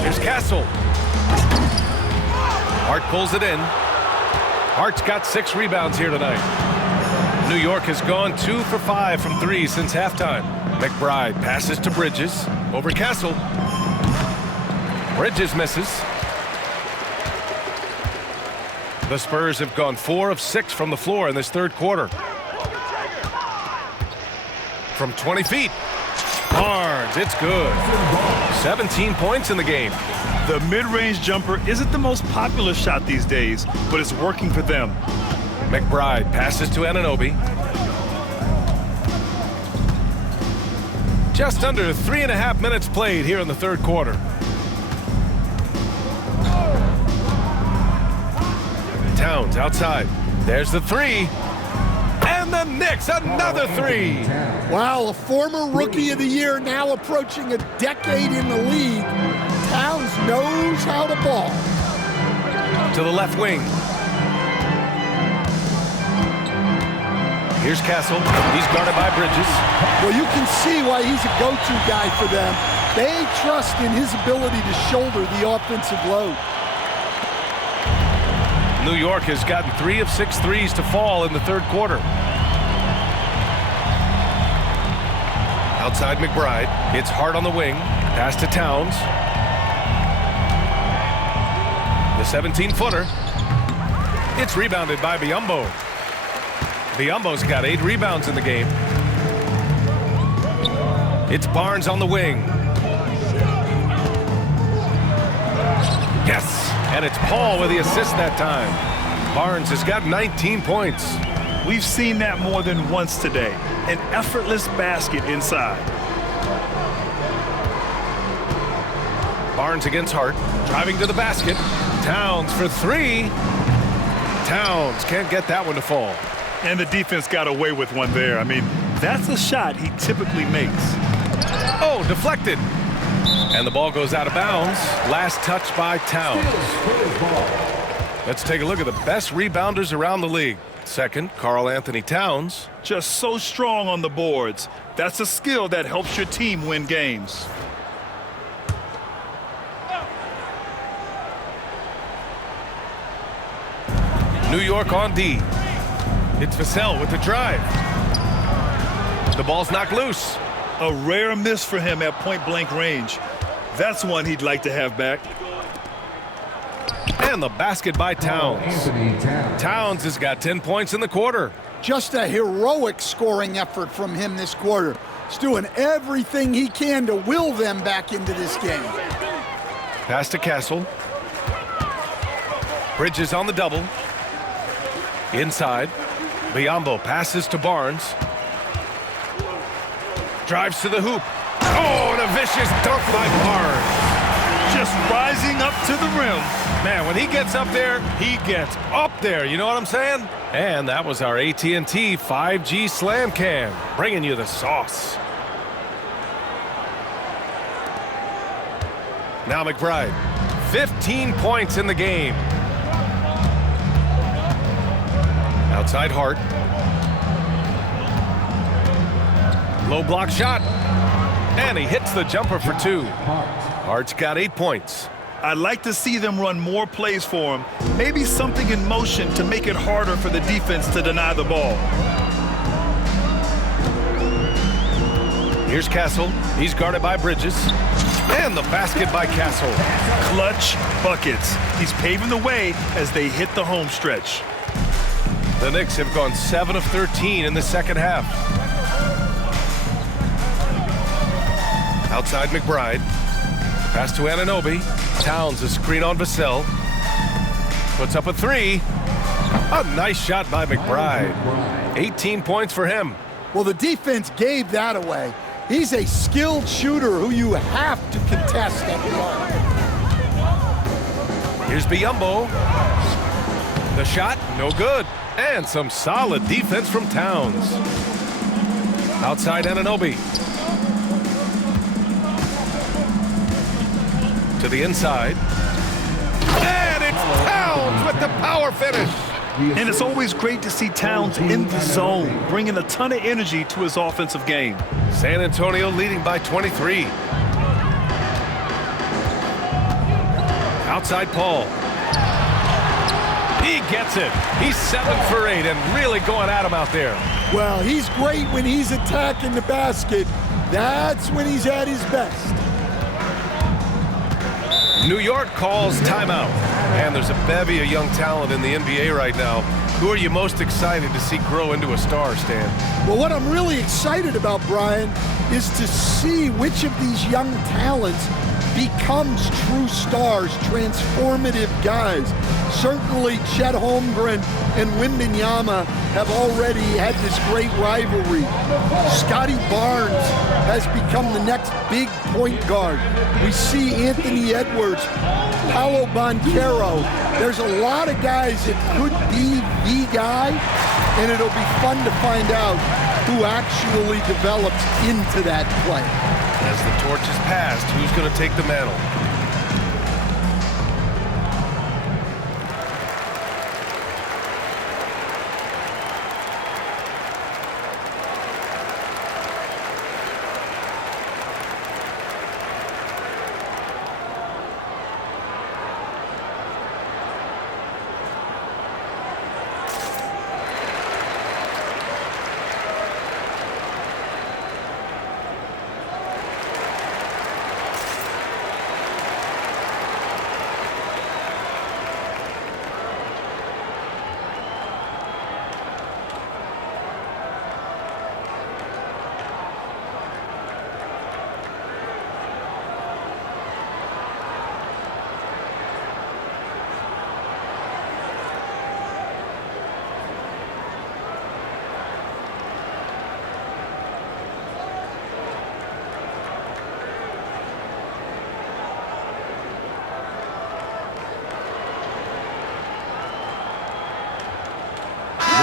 Here's Castle. Hart pulls it in. Hart's got 6 rebounds here tonight. New York has gone 2 for 5 from 3 since halftime. McBride passes to Bridges. Over Castle. Bridges misses. The Spurs have gone 4 of 6 from the floor in this third quarter. From 20 feet. Barnes, it's good. 17 points in the game. The mid-range jumper isn't the most popular shot these days, but it's working for them. McBride passes to Anunoby. Just under 3.5 minutes played here in the third quarter. Towns outside. There's the 3. And the Knicks, another 3. Wow, a former Rookie of the Year now approaching a decade in the league. Towns knows how to ball. To the left wing. Here's Castle. He's guarded by Bridges. Well, you can see why he's a go-to guy for them. They trust in his ability to shoulder the offensive load. New York has gotten 3 of 6 threes to fall in the third quarter. Outside McBride. It's Hart on the wing. Pass to Towns. The 17-footer. It's rebounded by Biyombo. Biyombo's got 8 rebounds in the game. It's Barnes on the wing. Yes, and it's Paul with the assist that time. Barnes has got 19 points. We've seen that more than once today. An effortless basket inside. Barnes against Hart, driving to the basket. Towns for three. Towns can't get that one to fall. And the defense got away with one there. I mean, that's a shot he typically makes. Oh, deflected. And the ball goes out of bounds. Last touch by Towns. Let's take a look at the best rebounders around the league. Second, Karl Anthony Towns. Just so strong on the boards. That's a skill that helps your team win games. New York on D. It's Vassell with the drive. The ball's knocked loose. A rare miss for him at point-blank range. That's one he'd like to have back. And the basket by Towns. Towns has got 10 points in the quarter. Just a heroic scoring effort from him this quarter. He's doing everything he can to will them back into this game. Pass to Castle. Bridges on the double. Inside. Biyombo passes to Barnes. Drives to the hoop. Oh, and a vicious dunk by Barnes. Just rising up to the rim. Man, when he gets up there, he gets up there. You know what I'm saying? And that was our AT&T 5G Slam Cam, bringing you the sauce. Now McBride, 15 points in the game. Outside Hart. Low block shot. And he hits the jumper for two. Hart's got 8 points. I'd like to see them run more plays for him. Maybe something in motion to make it harder for the defense to deny the ball. Here's Castle. He's guarded by Bridges. And the basket by Castle. Clutch buckets. He's paving the way as they hit the home stretch. The Knicks have gone 7 of 13 in the second half. Outside McBride. Pass to Anunoby. Towns a screen on Vassell. Puts up a three. A nice shot by McBride. 18 points for him. Well, the defense gave that away. He's a skilled shooter who you have to contest at the arc. Here's Biyombo. The shot, no good. And some solid defense from Towns. Outside Anunoby. To the inside. And it's Towns with the power finish. And it's always great to see Towns in the zone, bringing a ton of energy to his offensive game. San Antonio leading by 23. Outside Paul. He gets it. He's 7 for 8 and really going at him out there. Well, he's great when he's attacking the basket. That's when he's at his best. New York calls timeout. And there's a bevy of young talent in the NBA right now. Who are you most excited to see grow into a star, Stan? Well, what I'm really excited about, Brian, is to see which of these young talents becomes true stars, transformative guys. Certainly Chet Holmgren and Wembanyama have already had this great rivalry. Scotty Barnes has become the next big point guard. We see Anthony Edwards, Paolo Banchero. There's a lot of guys that could be the guy, and it'll be fun to find out who actually develops into that play. As the torch is passed, who's going to take the mantle?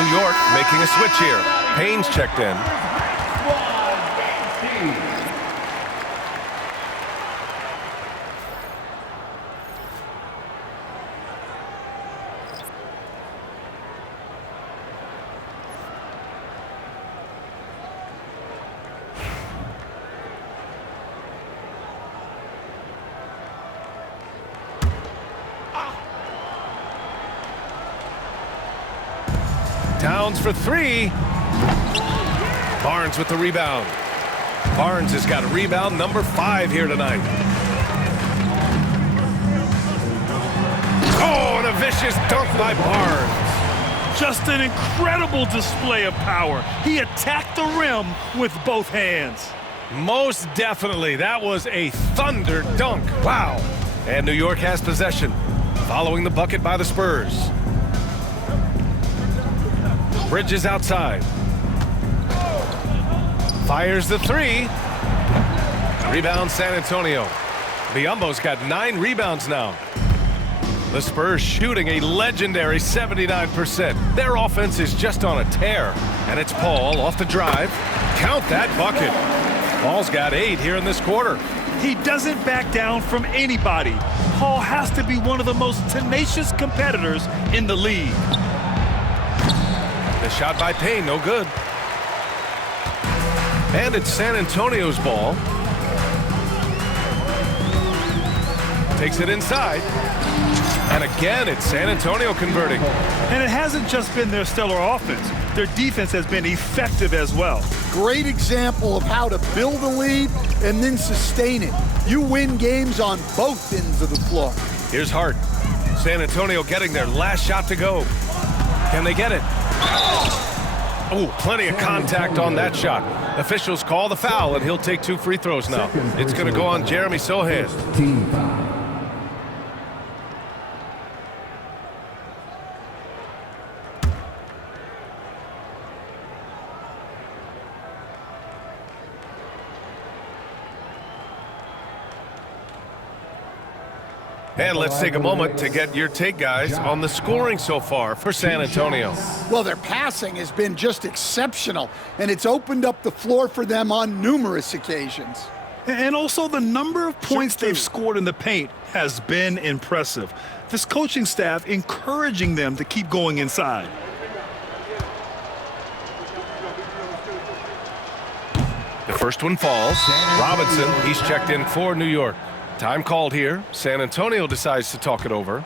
New York making a switch here. Payne's checked in. Towns for three. Barnes with the rebound. Barnes has got rebound number 5 here tonight. Oh, and a vicious dunk by Barnes. Just an incredible display of power. He attacked the rim with both hands. Most definitely. That was a thunder dunk. Wow. And New York has possession, following the bucket by the Spurs. Bridges outside. Fires the 3. Rebound San Antonio. Biyombo's got 9 rebounds now. The Spurs shooting a legendary 79%. Their offense is just on a tear. And it's Paul off the drive. Count that bucket. Paul's got 8 here in this quarter. He doesn't back down from anybody. Paul has to be one of the most tenacious competitors in the league. The shot by Payne, no good. And it's San Antonio's ball. Takes it inside. And again, it's San Antonio converting. And it hasn't just been their stellar offense. Their defense has been effective as well. Great example of how to build a lead and then sustain it. You win games on both ends of the floor. Here's Hart. San Antonio getting their last shot to go. Can they get it? Oh, plenty of contact on that shot. Officials call the foul, and he'll take 2 free throws now. It's going to go on Jeremy Sohan. Team foul. And let's take a moment to get your take, guys, on the scoring so far for San Antonio. Well, their passing has been just exceptional, and it's opened up the floor for them on numerous occasions. And also the number of points they've scored in the paint has been impressive. This coaching staff encouraging them to keep going inside. The first one falls. Robinson, he's checked in for New York. Time called here. San Antonio decides to talk it over.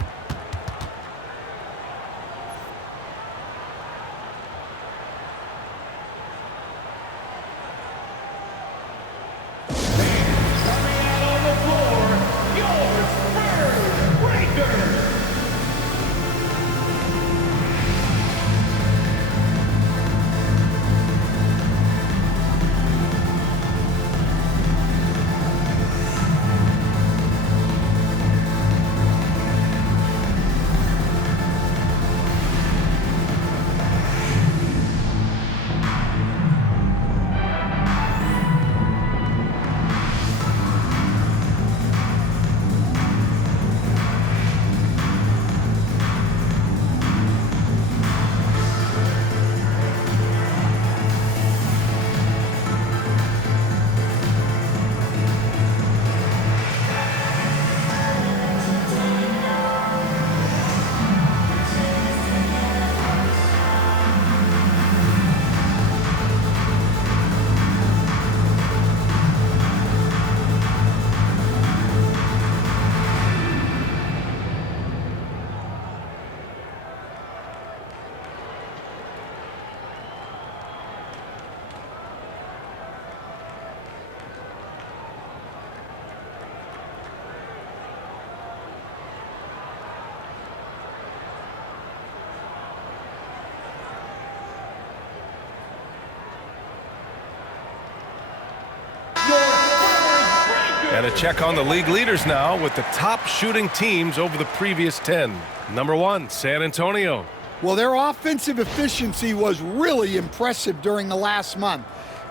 And a check on the league leaders now with the top shooting teams over the previous 10. Number 1, San Antonio. Well, their offensive efficiency was really impressive during the last month.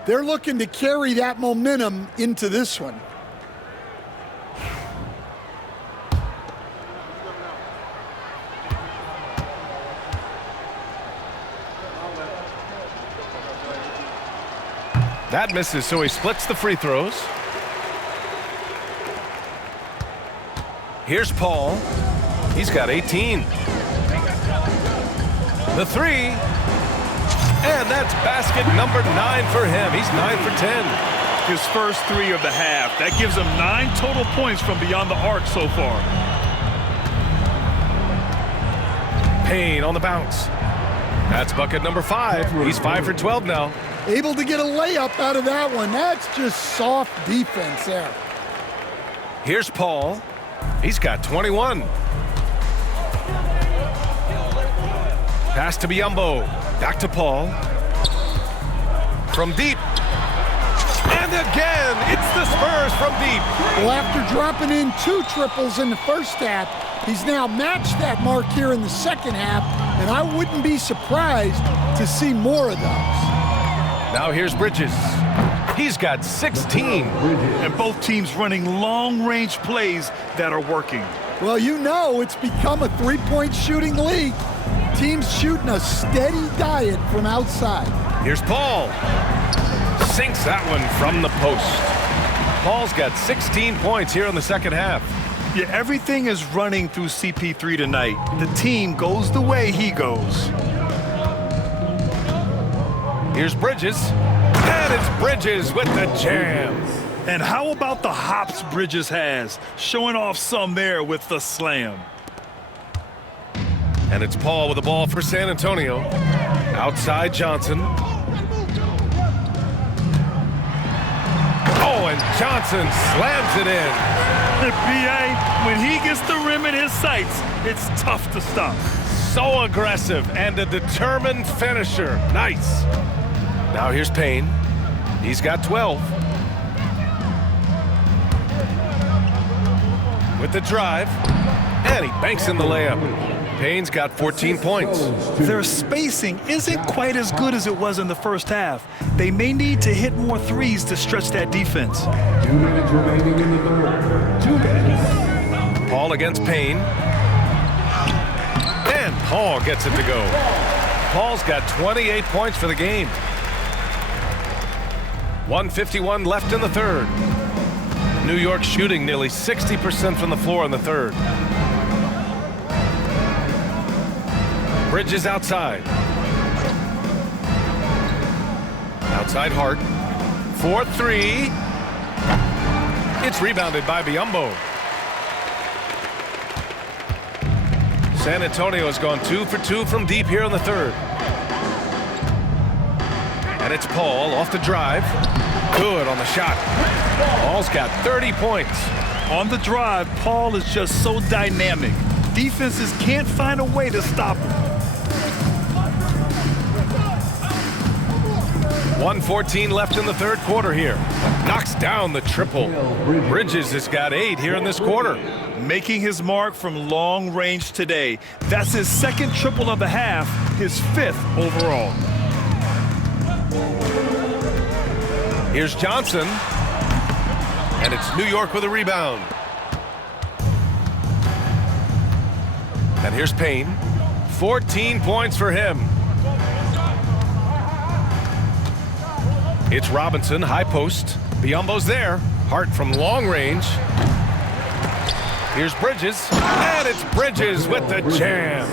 They're looking to carry that momentum into this one. That misses, so he splits the free throws. Here's Paul. He's got 18. The three. And that's basket number 9 for him. He's 9 for 10. His first 3 of the half. That gives him 9 total points from beyond the arc so far. Payne on the bounce. That's bucket number 5. He's 5 for 12 now. Able to get a layup out of that one. That's just soft defense there. Here's Paul. He's got 21. Pass to Biyombo. Back to Paul. From deep. And again, it's the Spurs from deep. Well, after dropping in 2 triples in the first half, he's now matched that mark here in the second half, and I wouldn't be surprised to see more of those. Now here's Bridges. He's got 16. And both teams running long-range plays that are working. Well, you know it's become a three-point shooting league. Teams shooting a steady diet from outside. Here's Paul. Sinks that one from the post. Paul's got 16 points here in the second half. Yeah, everything is running through CP3 tonight. The team goes the way he goes. Here's Bridges. And it's Bridges with the jam. And how about the hops Bridges has? Showing off some there with the slam. And it's Paul with the ball for San Antonio. Outside Johnson. Oh, and Johnson slams it in. B.A., when he gets the rim in his sights, it's tough to stop. So aggressive and a determined finisher. Nice. Now here's Payne. He's got 12. With the drive. And he banks in the layup. Payne's got 14 points. Their spacing isn't quite as good as it was in the first half. They may need to hit more threes to stretch that defense. 2 minutes remaining in the third. 2 minutes. Paul against Payne. And Paul gets it to go. Paul's got 28 points for the game. 1:51 left in the third. New York shooting nearly 60% from the floor in the third. Bridges outside. Outside Hart. 4-3. It's rebounded by Biyombo. San Antonio has gone 2 for 2 from deep here in the third. And it's Paul off the drive. Good on the shot. Paul's got 30 points. On the drive, Paul is just so dynamic. Defenses can't find a way to stop him. 1:14 left in the third quarter here. Knocks down the triple. Bridges has got 8 here in this quarter. Making his mark from long range today. That's his second triple of the half, his 5th overall. Here's Johnson. And it's New York with a rebound. And here's Payne. 14 points for him. It's Robinson, high post. Biyombo's there. Hart from long range. Here's Bridges. And it's Bridges with the jam.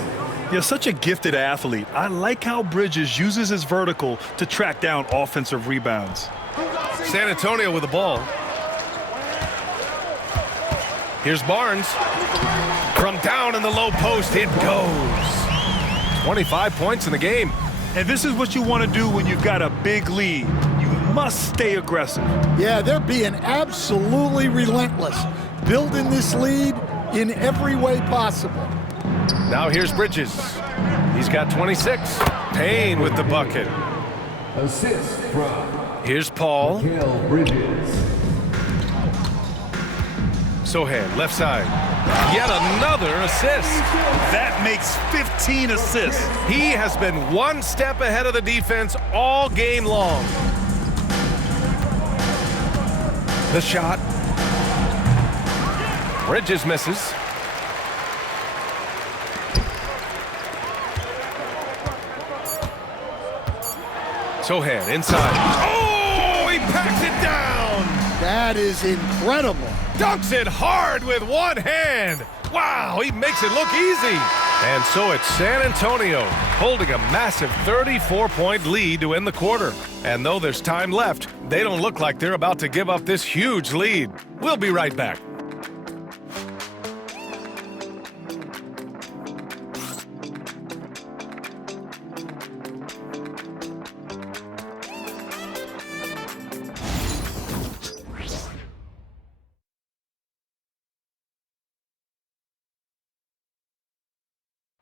You're such a gifted athlete. I like how Bridges uses his vertical to track down offensive rebounds. San Antonio with the ball. Here's Barnes. From down in the low post, it goes. 25 points in the game. And this is what you want to do when you've got a big lead. You must stay aggressive. Yeah, they're being absolutely relentless, building this lead in every way possible. Now here's Bridges. He's got 26. Payne with the bucket. Assist from Here's Paul. Mikal Bridges. Sohan, left side. Yet another assist. That makes 15 assists. He has been one step ahead of the defense all game long. The shot. Bridges misses. Sohan inside. Oh, he packs it down. That is incredible. Dunks it hard with one hand. Wow, he makes it look easy. And so it's San Antonio holding a massive 34-point lead to end the quarter. And though there's time left, they don't look like they're about to give up this huge lead. We'll be right back.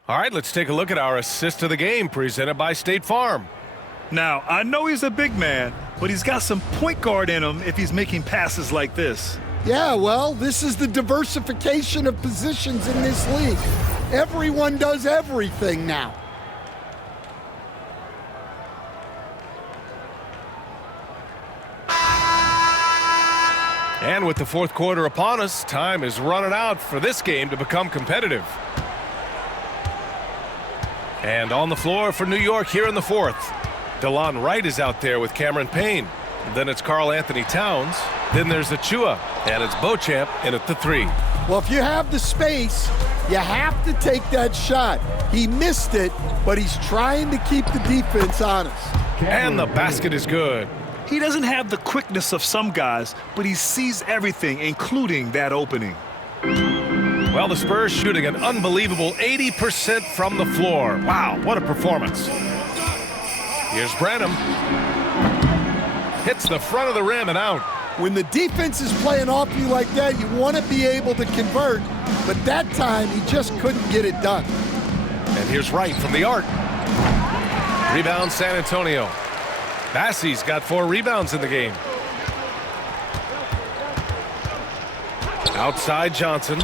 All right, let's take a look at our assist of the game presented by State Farm. Now, I know he's a big man, but he's got some point guard in him if he's making passes like this. Yeah, well, this is the diversification of positions in this league. Everyone does everything now. And with the fourth quarter upon us, time is running out for this game to become competitive. And on the floor for New York here in the fourth. DeLon Wright is out there with Cameron Payne. Then it's Karl Anthony Towns. Then there's Achua. And it's Beauchamp in at the three. Well, if you have the space, you have to take that shot. He missed it, but he's trying to keep the defense honest. And the basket is good. He doesn't have the quickness of some guys, but he sees everything, including that opening. Well, the Spurs shooting an unbelievable 80% from the floor. Wow, what a performance. Here's Branham. Hits the front of the rim and out. When the defense is playing off you like that, you want to be able to convert, but that time he just couldn't get it done. And here's Wright from the arc. Rebound San Antonio. Bassey's got 4 rebounds in the game. Outside Johnson.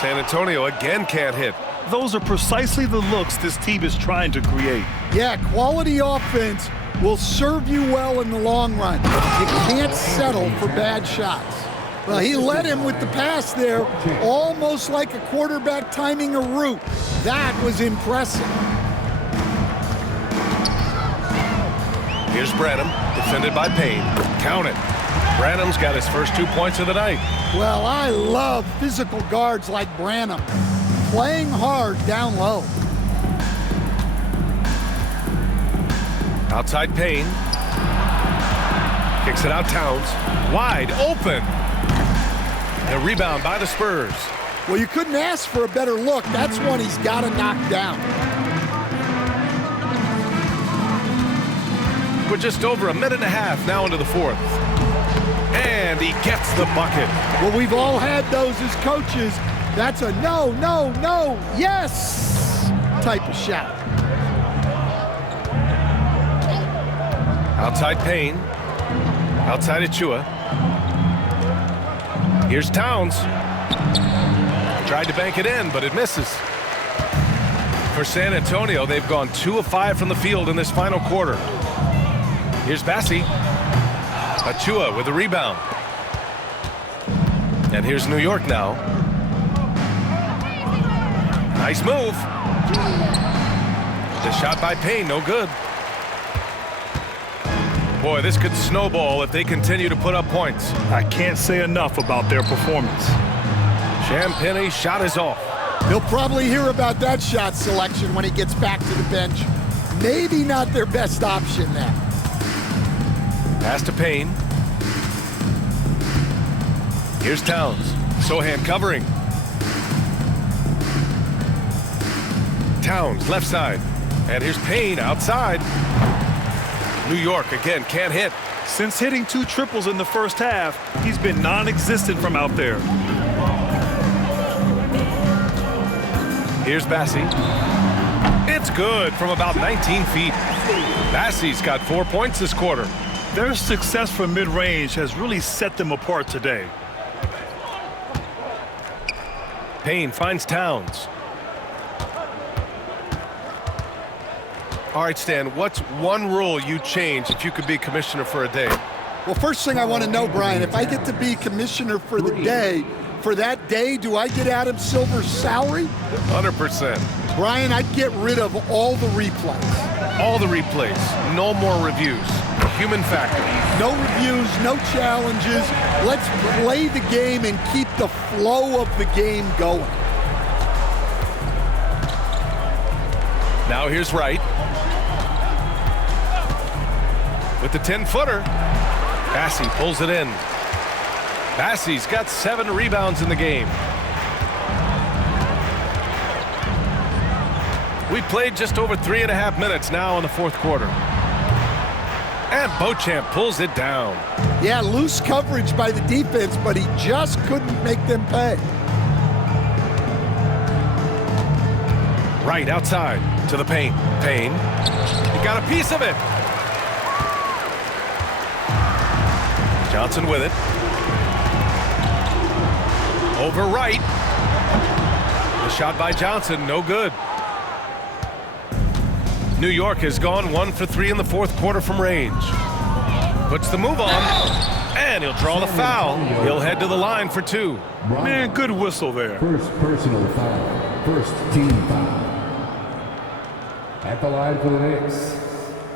San Antonio again can't hit. Those are precisely the looks this team is trying to create. Yeah, quality offense will serve you well in the long run. You can't settle for bad shots. Well, he led him with the pass there, almost like a quarterback timing a route. That was impressive. Here's Branham, defended by Payne. Count it. Branham's got his first 2 points of the night. Well, I love physical guards like Branham, playing hard down low. Outside Payne. Kicks it out Towns. Wide open. The rebound by the Spurs. Well, you couldn't ask for a better look. That's one he's got to knock down. We're just over a minute and a half now into the fourth. And he gets the bucket. Well, we've all had those as coaches. That's a no, no, no, yes type of shot. Outside Payne. Outside Achua. Here's Towns. Tried to bank it in, but it misses. For San Antonio, they've gone 2 of 5 from the field in this final quarter. Here's Bassey. Achua with a rebound. And here's New York now. Nice move. The shot by Payne, no good. Boy, this could snowball if they continue to put up points. I can't say enough about their performance. Champagne's shot is off. He'll probably hear about that shot selection when he gets back to the bench. Maybe not their best option there. Pass to Payne. Here's Towns. Sohan covering. Towns, left side. And here's Payne outside. New York again can't hit. Since hitting 2 triples in the first half, he's been non-existent from out there. Here's Bassey. It's good from about 19 feet. Bassey's got 4 points this quarter. Their success from mid-range has really set them apart today. Payne finds Towns. All right, Stan, what's one rule you change if you could be commissioner for a day? Well, first thing I want to know, Brian, if I get to be commissioner for the day, for that day, do I get Adam Silver's salary? 100%. Brian, I'd get rid of all the replays. All the replays. No more reviews. human factor. No reviews, no challenges. Let's play the game and keep the flow of the game going. Now here's Wright. With the 10-footer. Bassey pulls it in. Bassey's got 7 rebounds in the game. We played just over 3.5 minutes now in the fourth quarter. And Beauchamp pulls it down. Yeah, loose coverage by the defense, but he just couldn't make them pay. Right outside to the paint. Payne. He got a piece of it. Johnson with it. Over Wright. The shot by Johnson, no good. New York has gone 1 for 3 in the fourth quarter from range. Puts the move on, and he'll draw the foul. He'll head to the line for 2. Man, good whistle there. First personal foul. First team foul. At the line for the Knicks,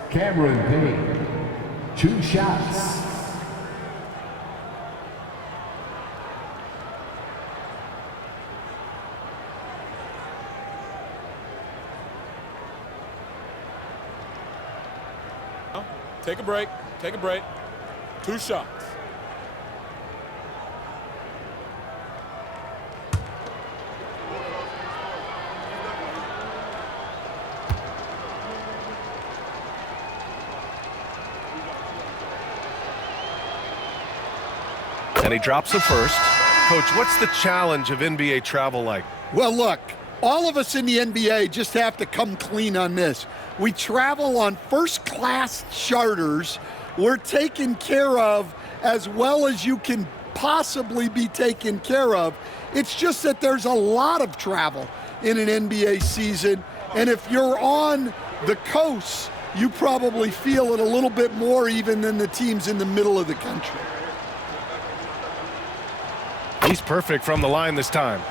Cameron Payne. 2 shots. Take a break. Take a break. 2 shots. And he drops the first. Coach, what's the challenge of NBA travel like? Well, look, all of us in the NBA just have to come clean on this. We travel on first-class charters. We're taken care of as well as you can possibly be taken care of. It's just that there's a lot of travel in an NBA season, and if you're on the coast, you probably feel it a little bit more even than the teams in the middle of the country. He's perfect from the line this time.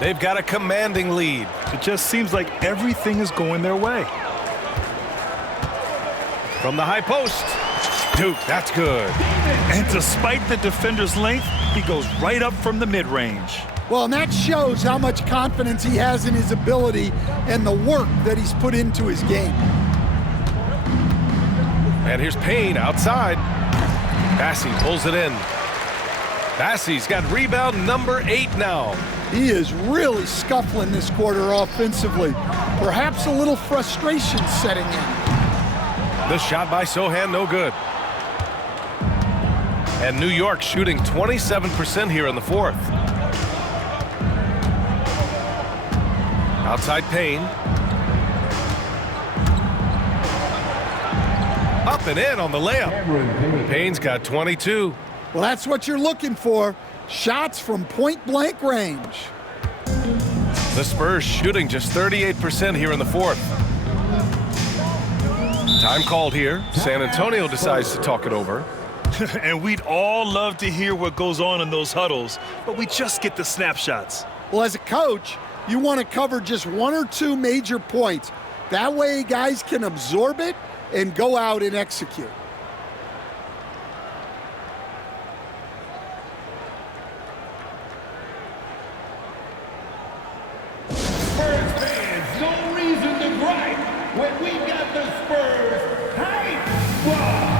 They've got a commanding lead. It just seems like everything is going their way. From the high post. Duke, that's good. And despite the defender's length, he goes right up from the mid-range. Well, and that shows how much confidence he has in his ability and the work that he's put into his game. And here's Payne outside. Bassey pulls it in. Bassey's got rebound number 8 now. He is really scuffling this quarter offensively. Perhaps a little frustration setting in. The shot by Sohan, no good. And New York shooting 27% here in the fourth. Outside Payne. Up and in on the layup. Payne's got 22. Well, that's what you're looking for. Shots from point-blank range. The Spurs shooting just 38% here in the fourth. Time called here. San Antonio decides to talk it over. And we'd all love to hear what goes on in those huddles, but we just get the snapshots. Well, as a coach, you want to cover just 1 or 2 major points. That way guys can absorb it and go out and execute. Spurs fans, no reason to gripe when we got the Spurs hype squad.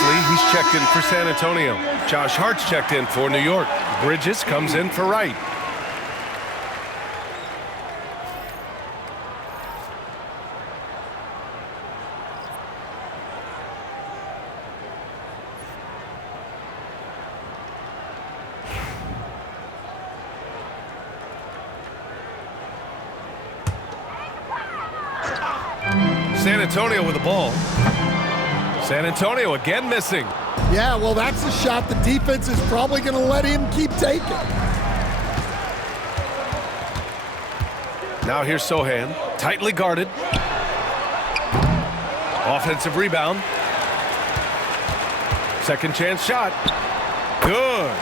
Wesley, he's checked in for San Antonio. Josh Hart's checked in for New York. Bridges comes in for Wright. San Antonio with the ball. San Antonio again missing. Yeah, well, that's a shot the defense is probably going to let him keep taking. Now here's Sohan, tightly guarded. Offensive rebound. Second chance shot. Good.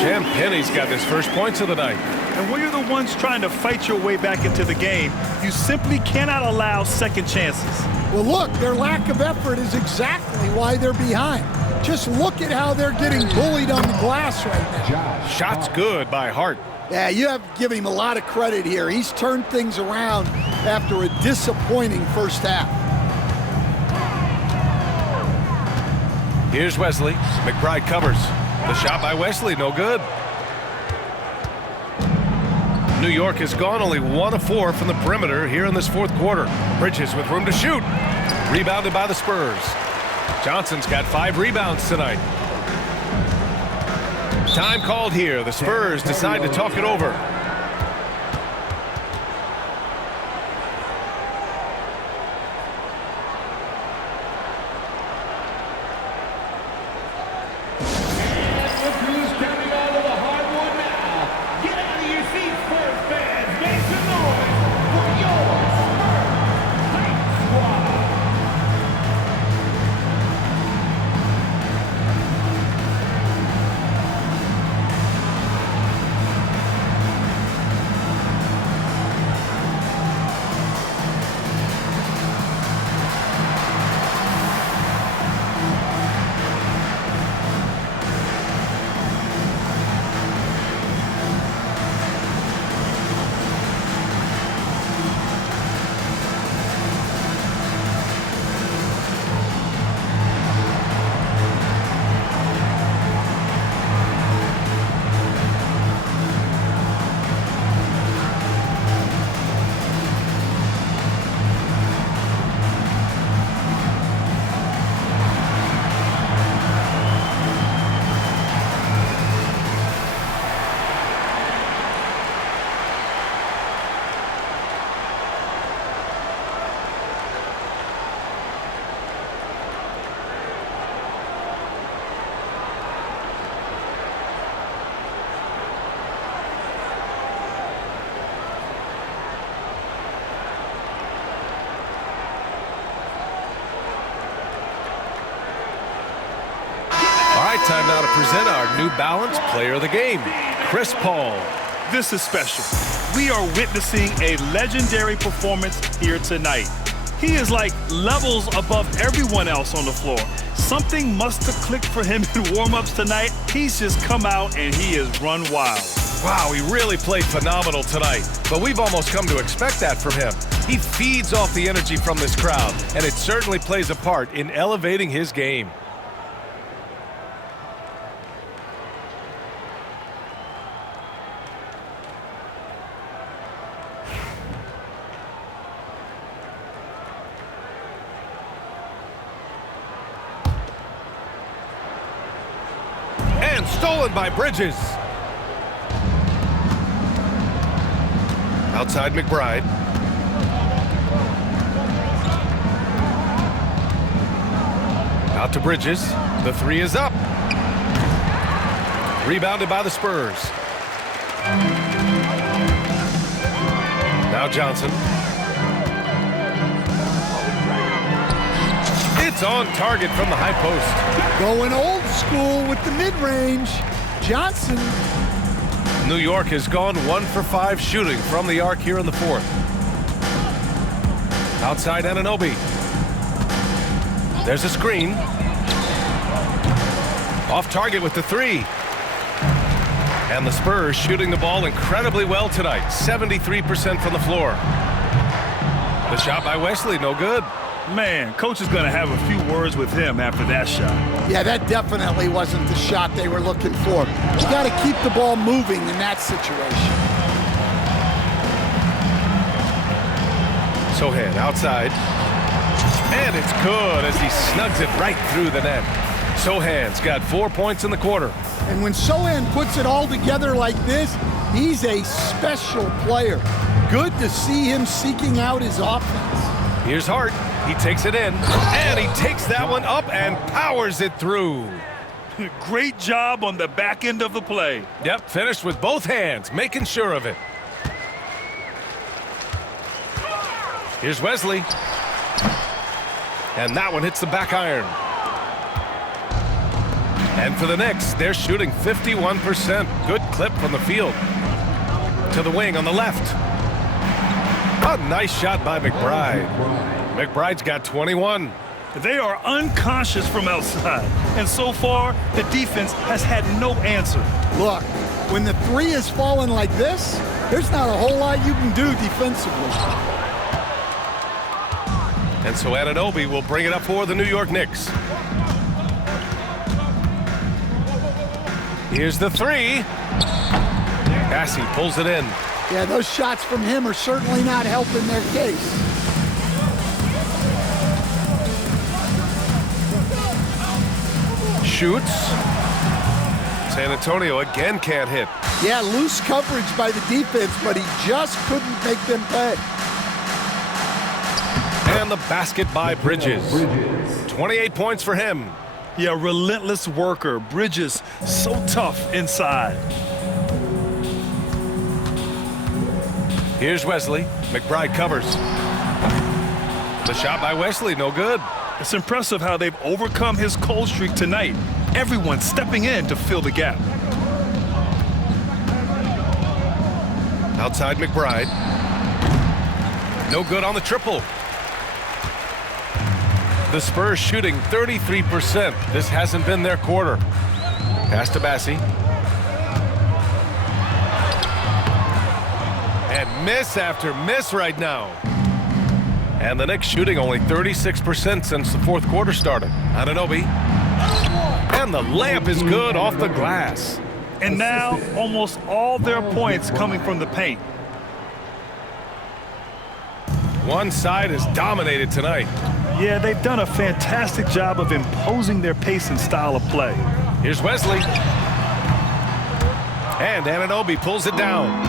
Jam Penny's got his first points of the night. And when you're the ones trying to fight your way back into the game, you simply cannot allow second chances. Well, look, their lack of effort is exactly why they're behind. Just look at how they're getting bullied on the glass right now. Shots good by Hart. Yeah, you have to give him a lot of credit here. He's turned things around after a disappointing first half. Here's Wesley. McBride covers. The shot by Wesley, no good. New York has gone only 1 of 4 from the perimeter here in this fourth quarter. Bridges with room to shoot. Rebounded by the Spurs. Johnson's got 5 rebounds tonight. Time called here. The Spurs decide to talk it over. Time now to present our New Balance Player of the Game, Chris Paul. This is special. We are witnessing a legendary performance here tonight. He is like levels above everyone else on the floor. Something must have clicked for him in warm-ups tonight. He's just come out and he has run wild. Wow, he really played phenomenal tonight, but we've almost come to expect that from him. He feeds off the energy from this crowd, and it certainly plays a part in elevating his game. Stolen by Bridges. Outside McBride. Out to Bridges. The 3 is up. Rebounded by the Spurs. Now Johnson. It's on target from the high post. Going old school with the mid-range. Johnson. New York has gone 1 for 5 shooting from the arc here in the fourth. Outside Anunoby. There's a screen. Off target with the 3. And the Spurs shooting the ball incredibly well tonight. 73% from the floor. The shot by Wesley, no good. Man, coach is going to have a few words with him after that shot. Yeah, that definitely wasn't the shot they were looking for. You got to keep the ball moving in that situation. Sohan outside. And it's good as he snugs it right through the net. Sohan's got 4 points in the quarter. And when Sohan puts it all together like this, he's a special player. Good to see him seeking out his offense. Here's Hart. He takes it in, and he takes that one up and powers it through. Great job on the back end of the play. Yep, finished with both hands, making sure of it. Here's Wesley. And that one hits the back iron. And for the Knicks, they're shooting 51%. Good clip from the field. To the wing on the left. A nice shot by McBride. McBride's got 21. They are unconscious from outside, and so far, the defense has had no answer. Look, when the three is falling like this, there's not a whole lot you can do defensively. And so Anunoby will bring it up for the New York Knicks. Here's the three. Bassey pulls it in. Yeah, those shots from him are certainly not helping their case. Shoots. San Antonio again can't hit. Yeah, loose coverage by the defense, but he just couldn't make them pay. And the basket by Bridges. 28 points for him. Yeah, relentless worker. Bridges, so tough inside. Here's Wesley. McBride covers. The shot by Wesley, no good. It's impressive how they've overcome his cold streak tonight. Everyone stepping in to fill the gap. Outside McBride. No good on the triple. The Spurs shooting 33%. This hasn't been their quarter. Pass to Bassey. And miss after miss right now. And the Knicks shooting only 36% since the fourth quarter started. Anunoby. And the layup is good off the glass. And now almost all their points coming from the paint. One side is dominated tonight. Yeah, they've done a fantastic job of imposing their pace and style of play. Here's Wesley. And Anunoby pulls it down.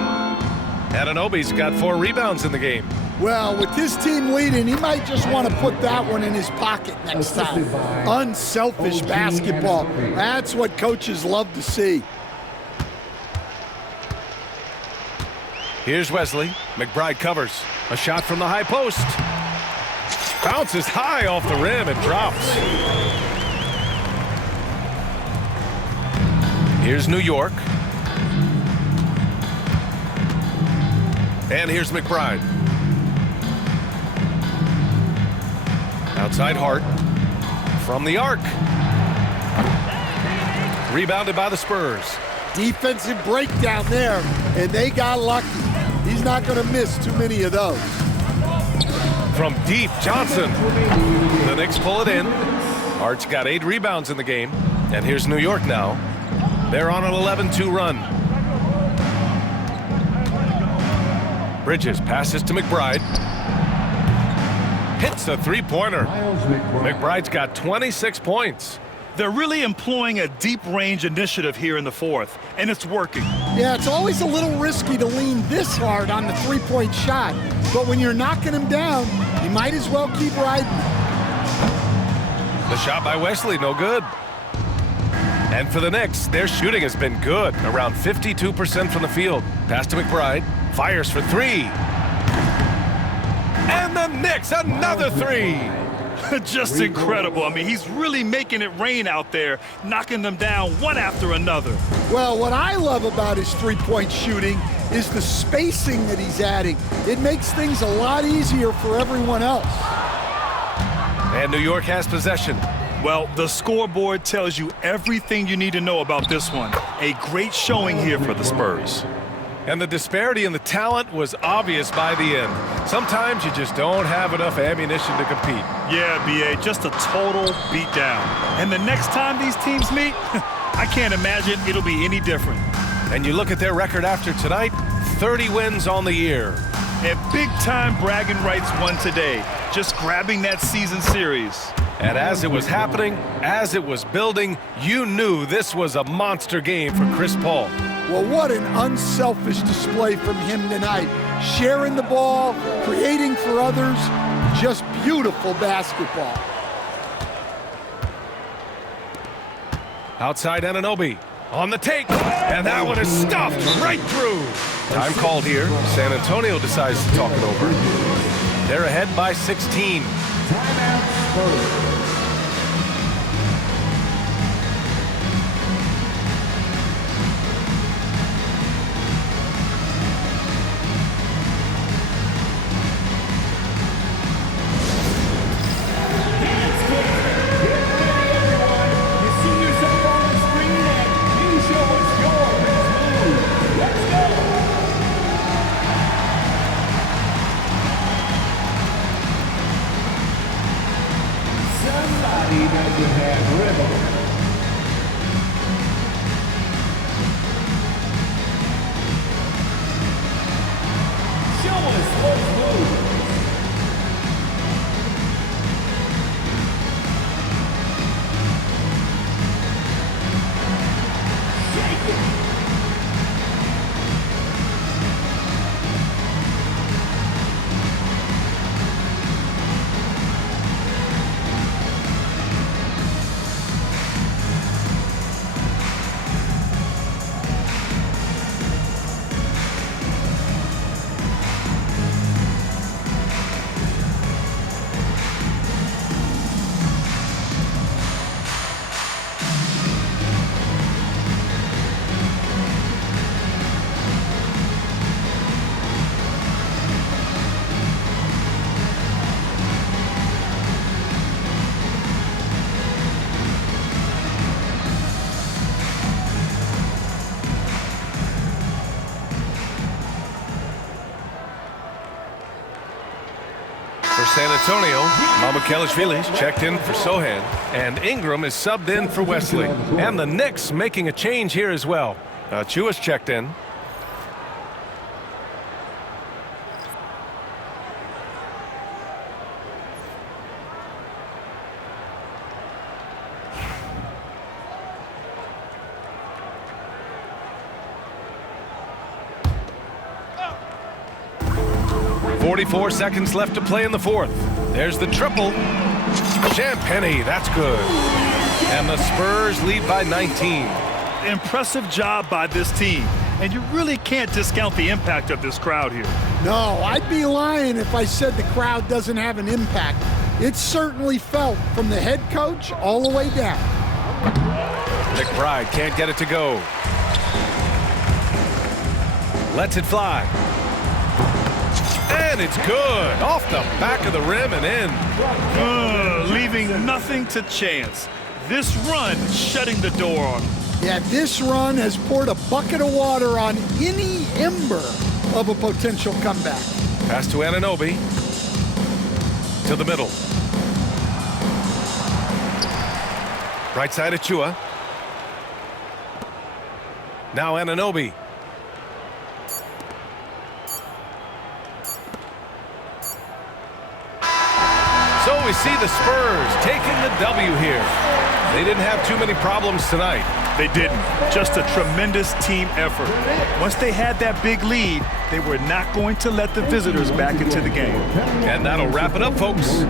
Anunoby's got 4 rebounds in the game. Well, with his team leading, he might just want to put that one in his pocket next time. Unselfish basketball. That's what coaches love to see. Here's Wesley. McBride covers. A shot from the high post. Bounces high off the rim and drops. Here's New York. And here's McBride. Outside Hart. From the arc. Rebounded by the Spurs. Defensive breakdown there, and they got lucky. He's not going to miss too many of those. From deep, Johnson. The Knicks pull it in. Hart's got 8 rebounds in the game. And here's New York now. They're on an 11-2 run. Bridges passes to McBride. Hits a three-pointer. McBride's got 26 points. They're really employing a deep-range initiative here in the fourth, and it's working. Yeah, it's always a little risky to lean this hard on the three-point shot, but when you're knocking him down, you might as well keep riding. The shot by Wesley, no good. And for the Knicks, their shooting has been good, around 52% from the field. Pass to McBride, fires for 3. And the Knicks, another 3. Just incredible. I mean, he's really making it rain out there, knocking them down one after another. Well, what I love about his three-point shooting is the spacing that he's adding. It makes things a lot easier for everyone else. And New York has possession. Well, the scoreboard tells you everything you need to know about this one. A great showing here for the Spurs. And the disparity in the talent was obvious by the end. Sometimes you just don't have enough ammunition to compete. Yeah, B.A., just a total beatdown. And the next time these teams meet, I can't imagine it'll be any different. And you look at their record after tonight, 30 wins on the year. And big-time bragging rights won today, just grabbing that season series. And as it was happening, as it was building, you knew this was a monster game for Chris Paul. Well, what an unselfish display from him tonight. Sharing the ball, creating for others, just beautiful basketball. Outside Anunoby, on the take, and that one is stuffed right through. Time called here. San Antonio decides to talk it over. They're ahead by 16. Timeout, Spurs. For San Antonio, Mamukelashvili's checked in for Sohan, and Ingram is subbed in for Wesley. And the Knicks making a change here as well. Chua's checked in. .44 seconds left to play in the fourth. There's the triple. Champagnie, that's good. And the Spurs lead by 19. Impressive job by this team. And you really can't discount the impact of this crowd here. No, I'd be lying if I said the crowd doesn't have an impact. It's certainly felt from the head coach all the way down. McBride can't get it to go. Lets it fly. And it's good. Off the back of the rim and in. Leaving nothing to chance. This run shutting the door on him. Yeah, this run has poured a bucket of water on any ember of a potential comeback. Pass to Anunoby. To the middle. Right side of Chua. Now Anunoby. So we see the Spurs taking the W here. They didn't have too many problems tonight. They didn't. Just a tremendous team effort. Once they had that big lead, they were not going to let the visitors back into the game. And that'll wrap it up, folks.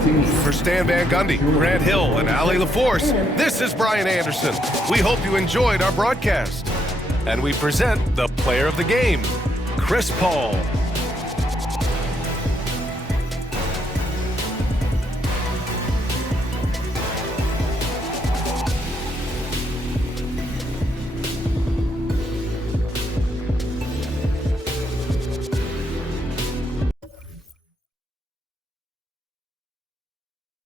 For Stan Van Gundy, Grant Hill, and Ali LaForce, this is Brian Anderson. We hope you enjoyed our broadcast. And we present the player of the game, Chris Paul.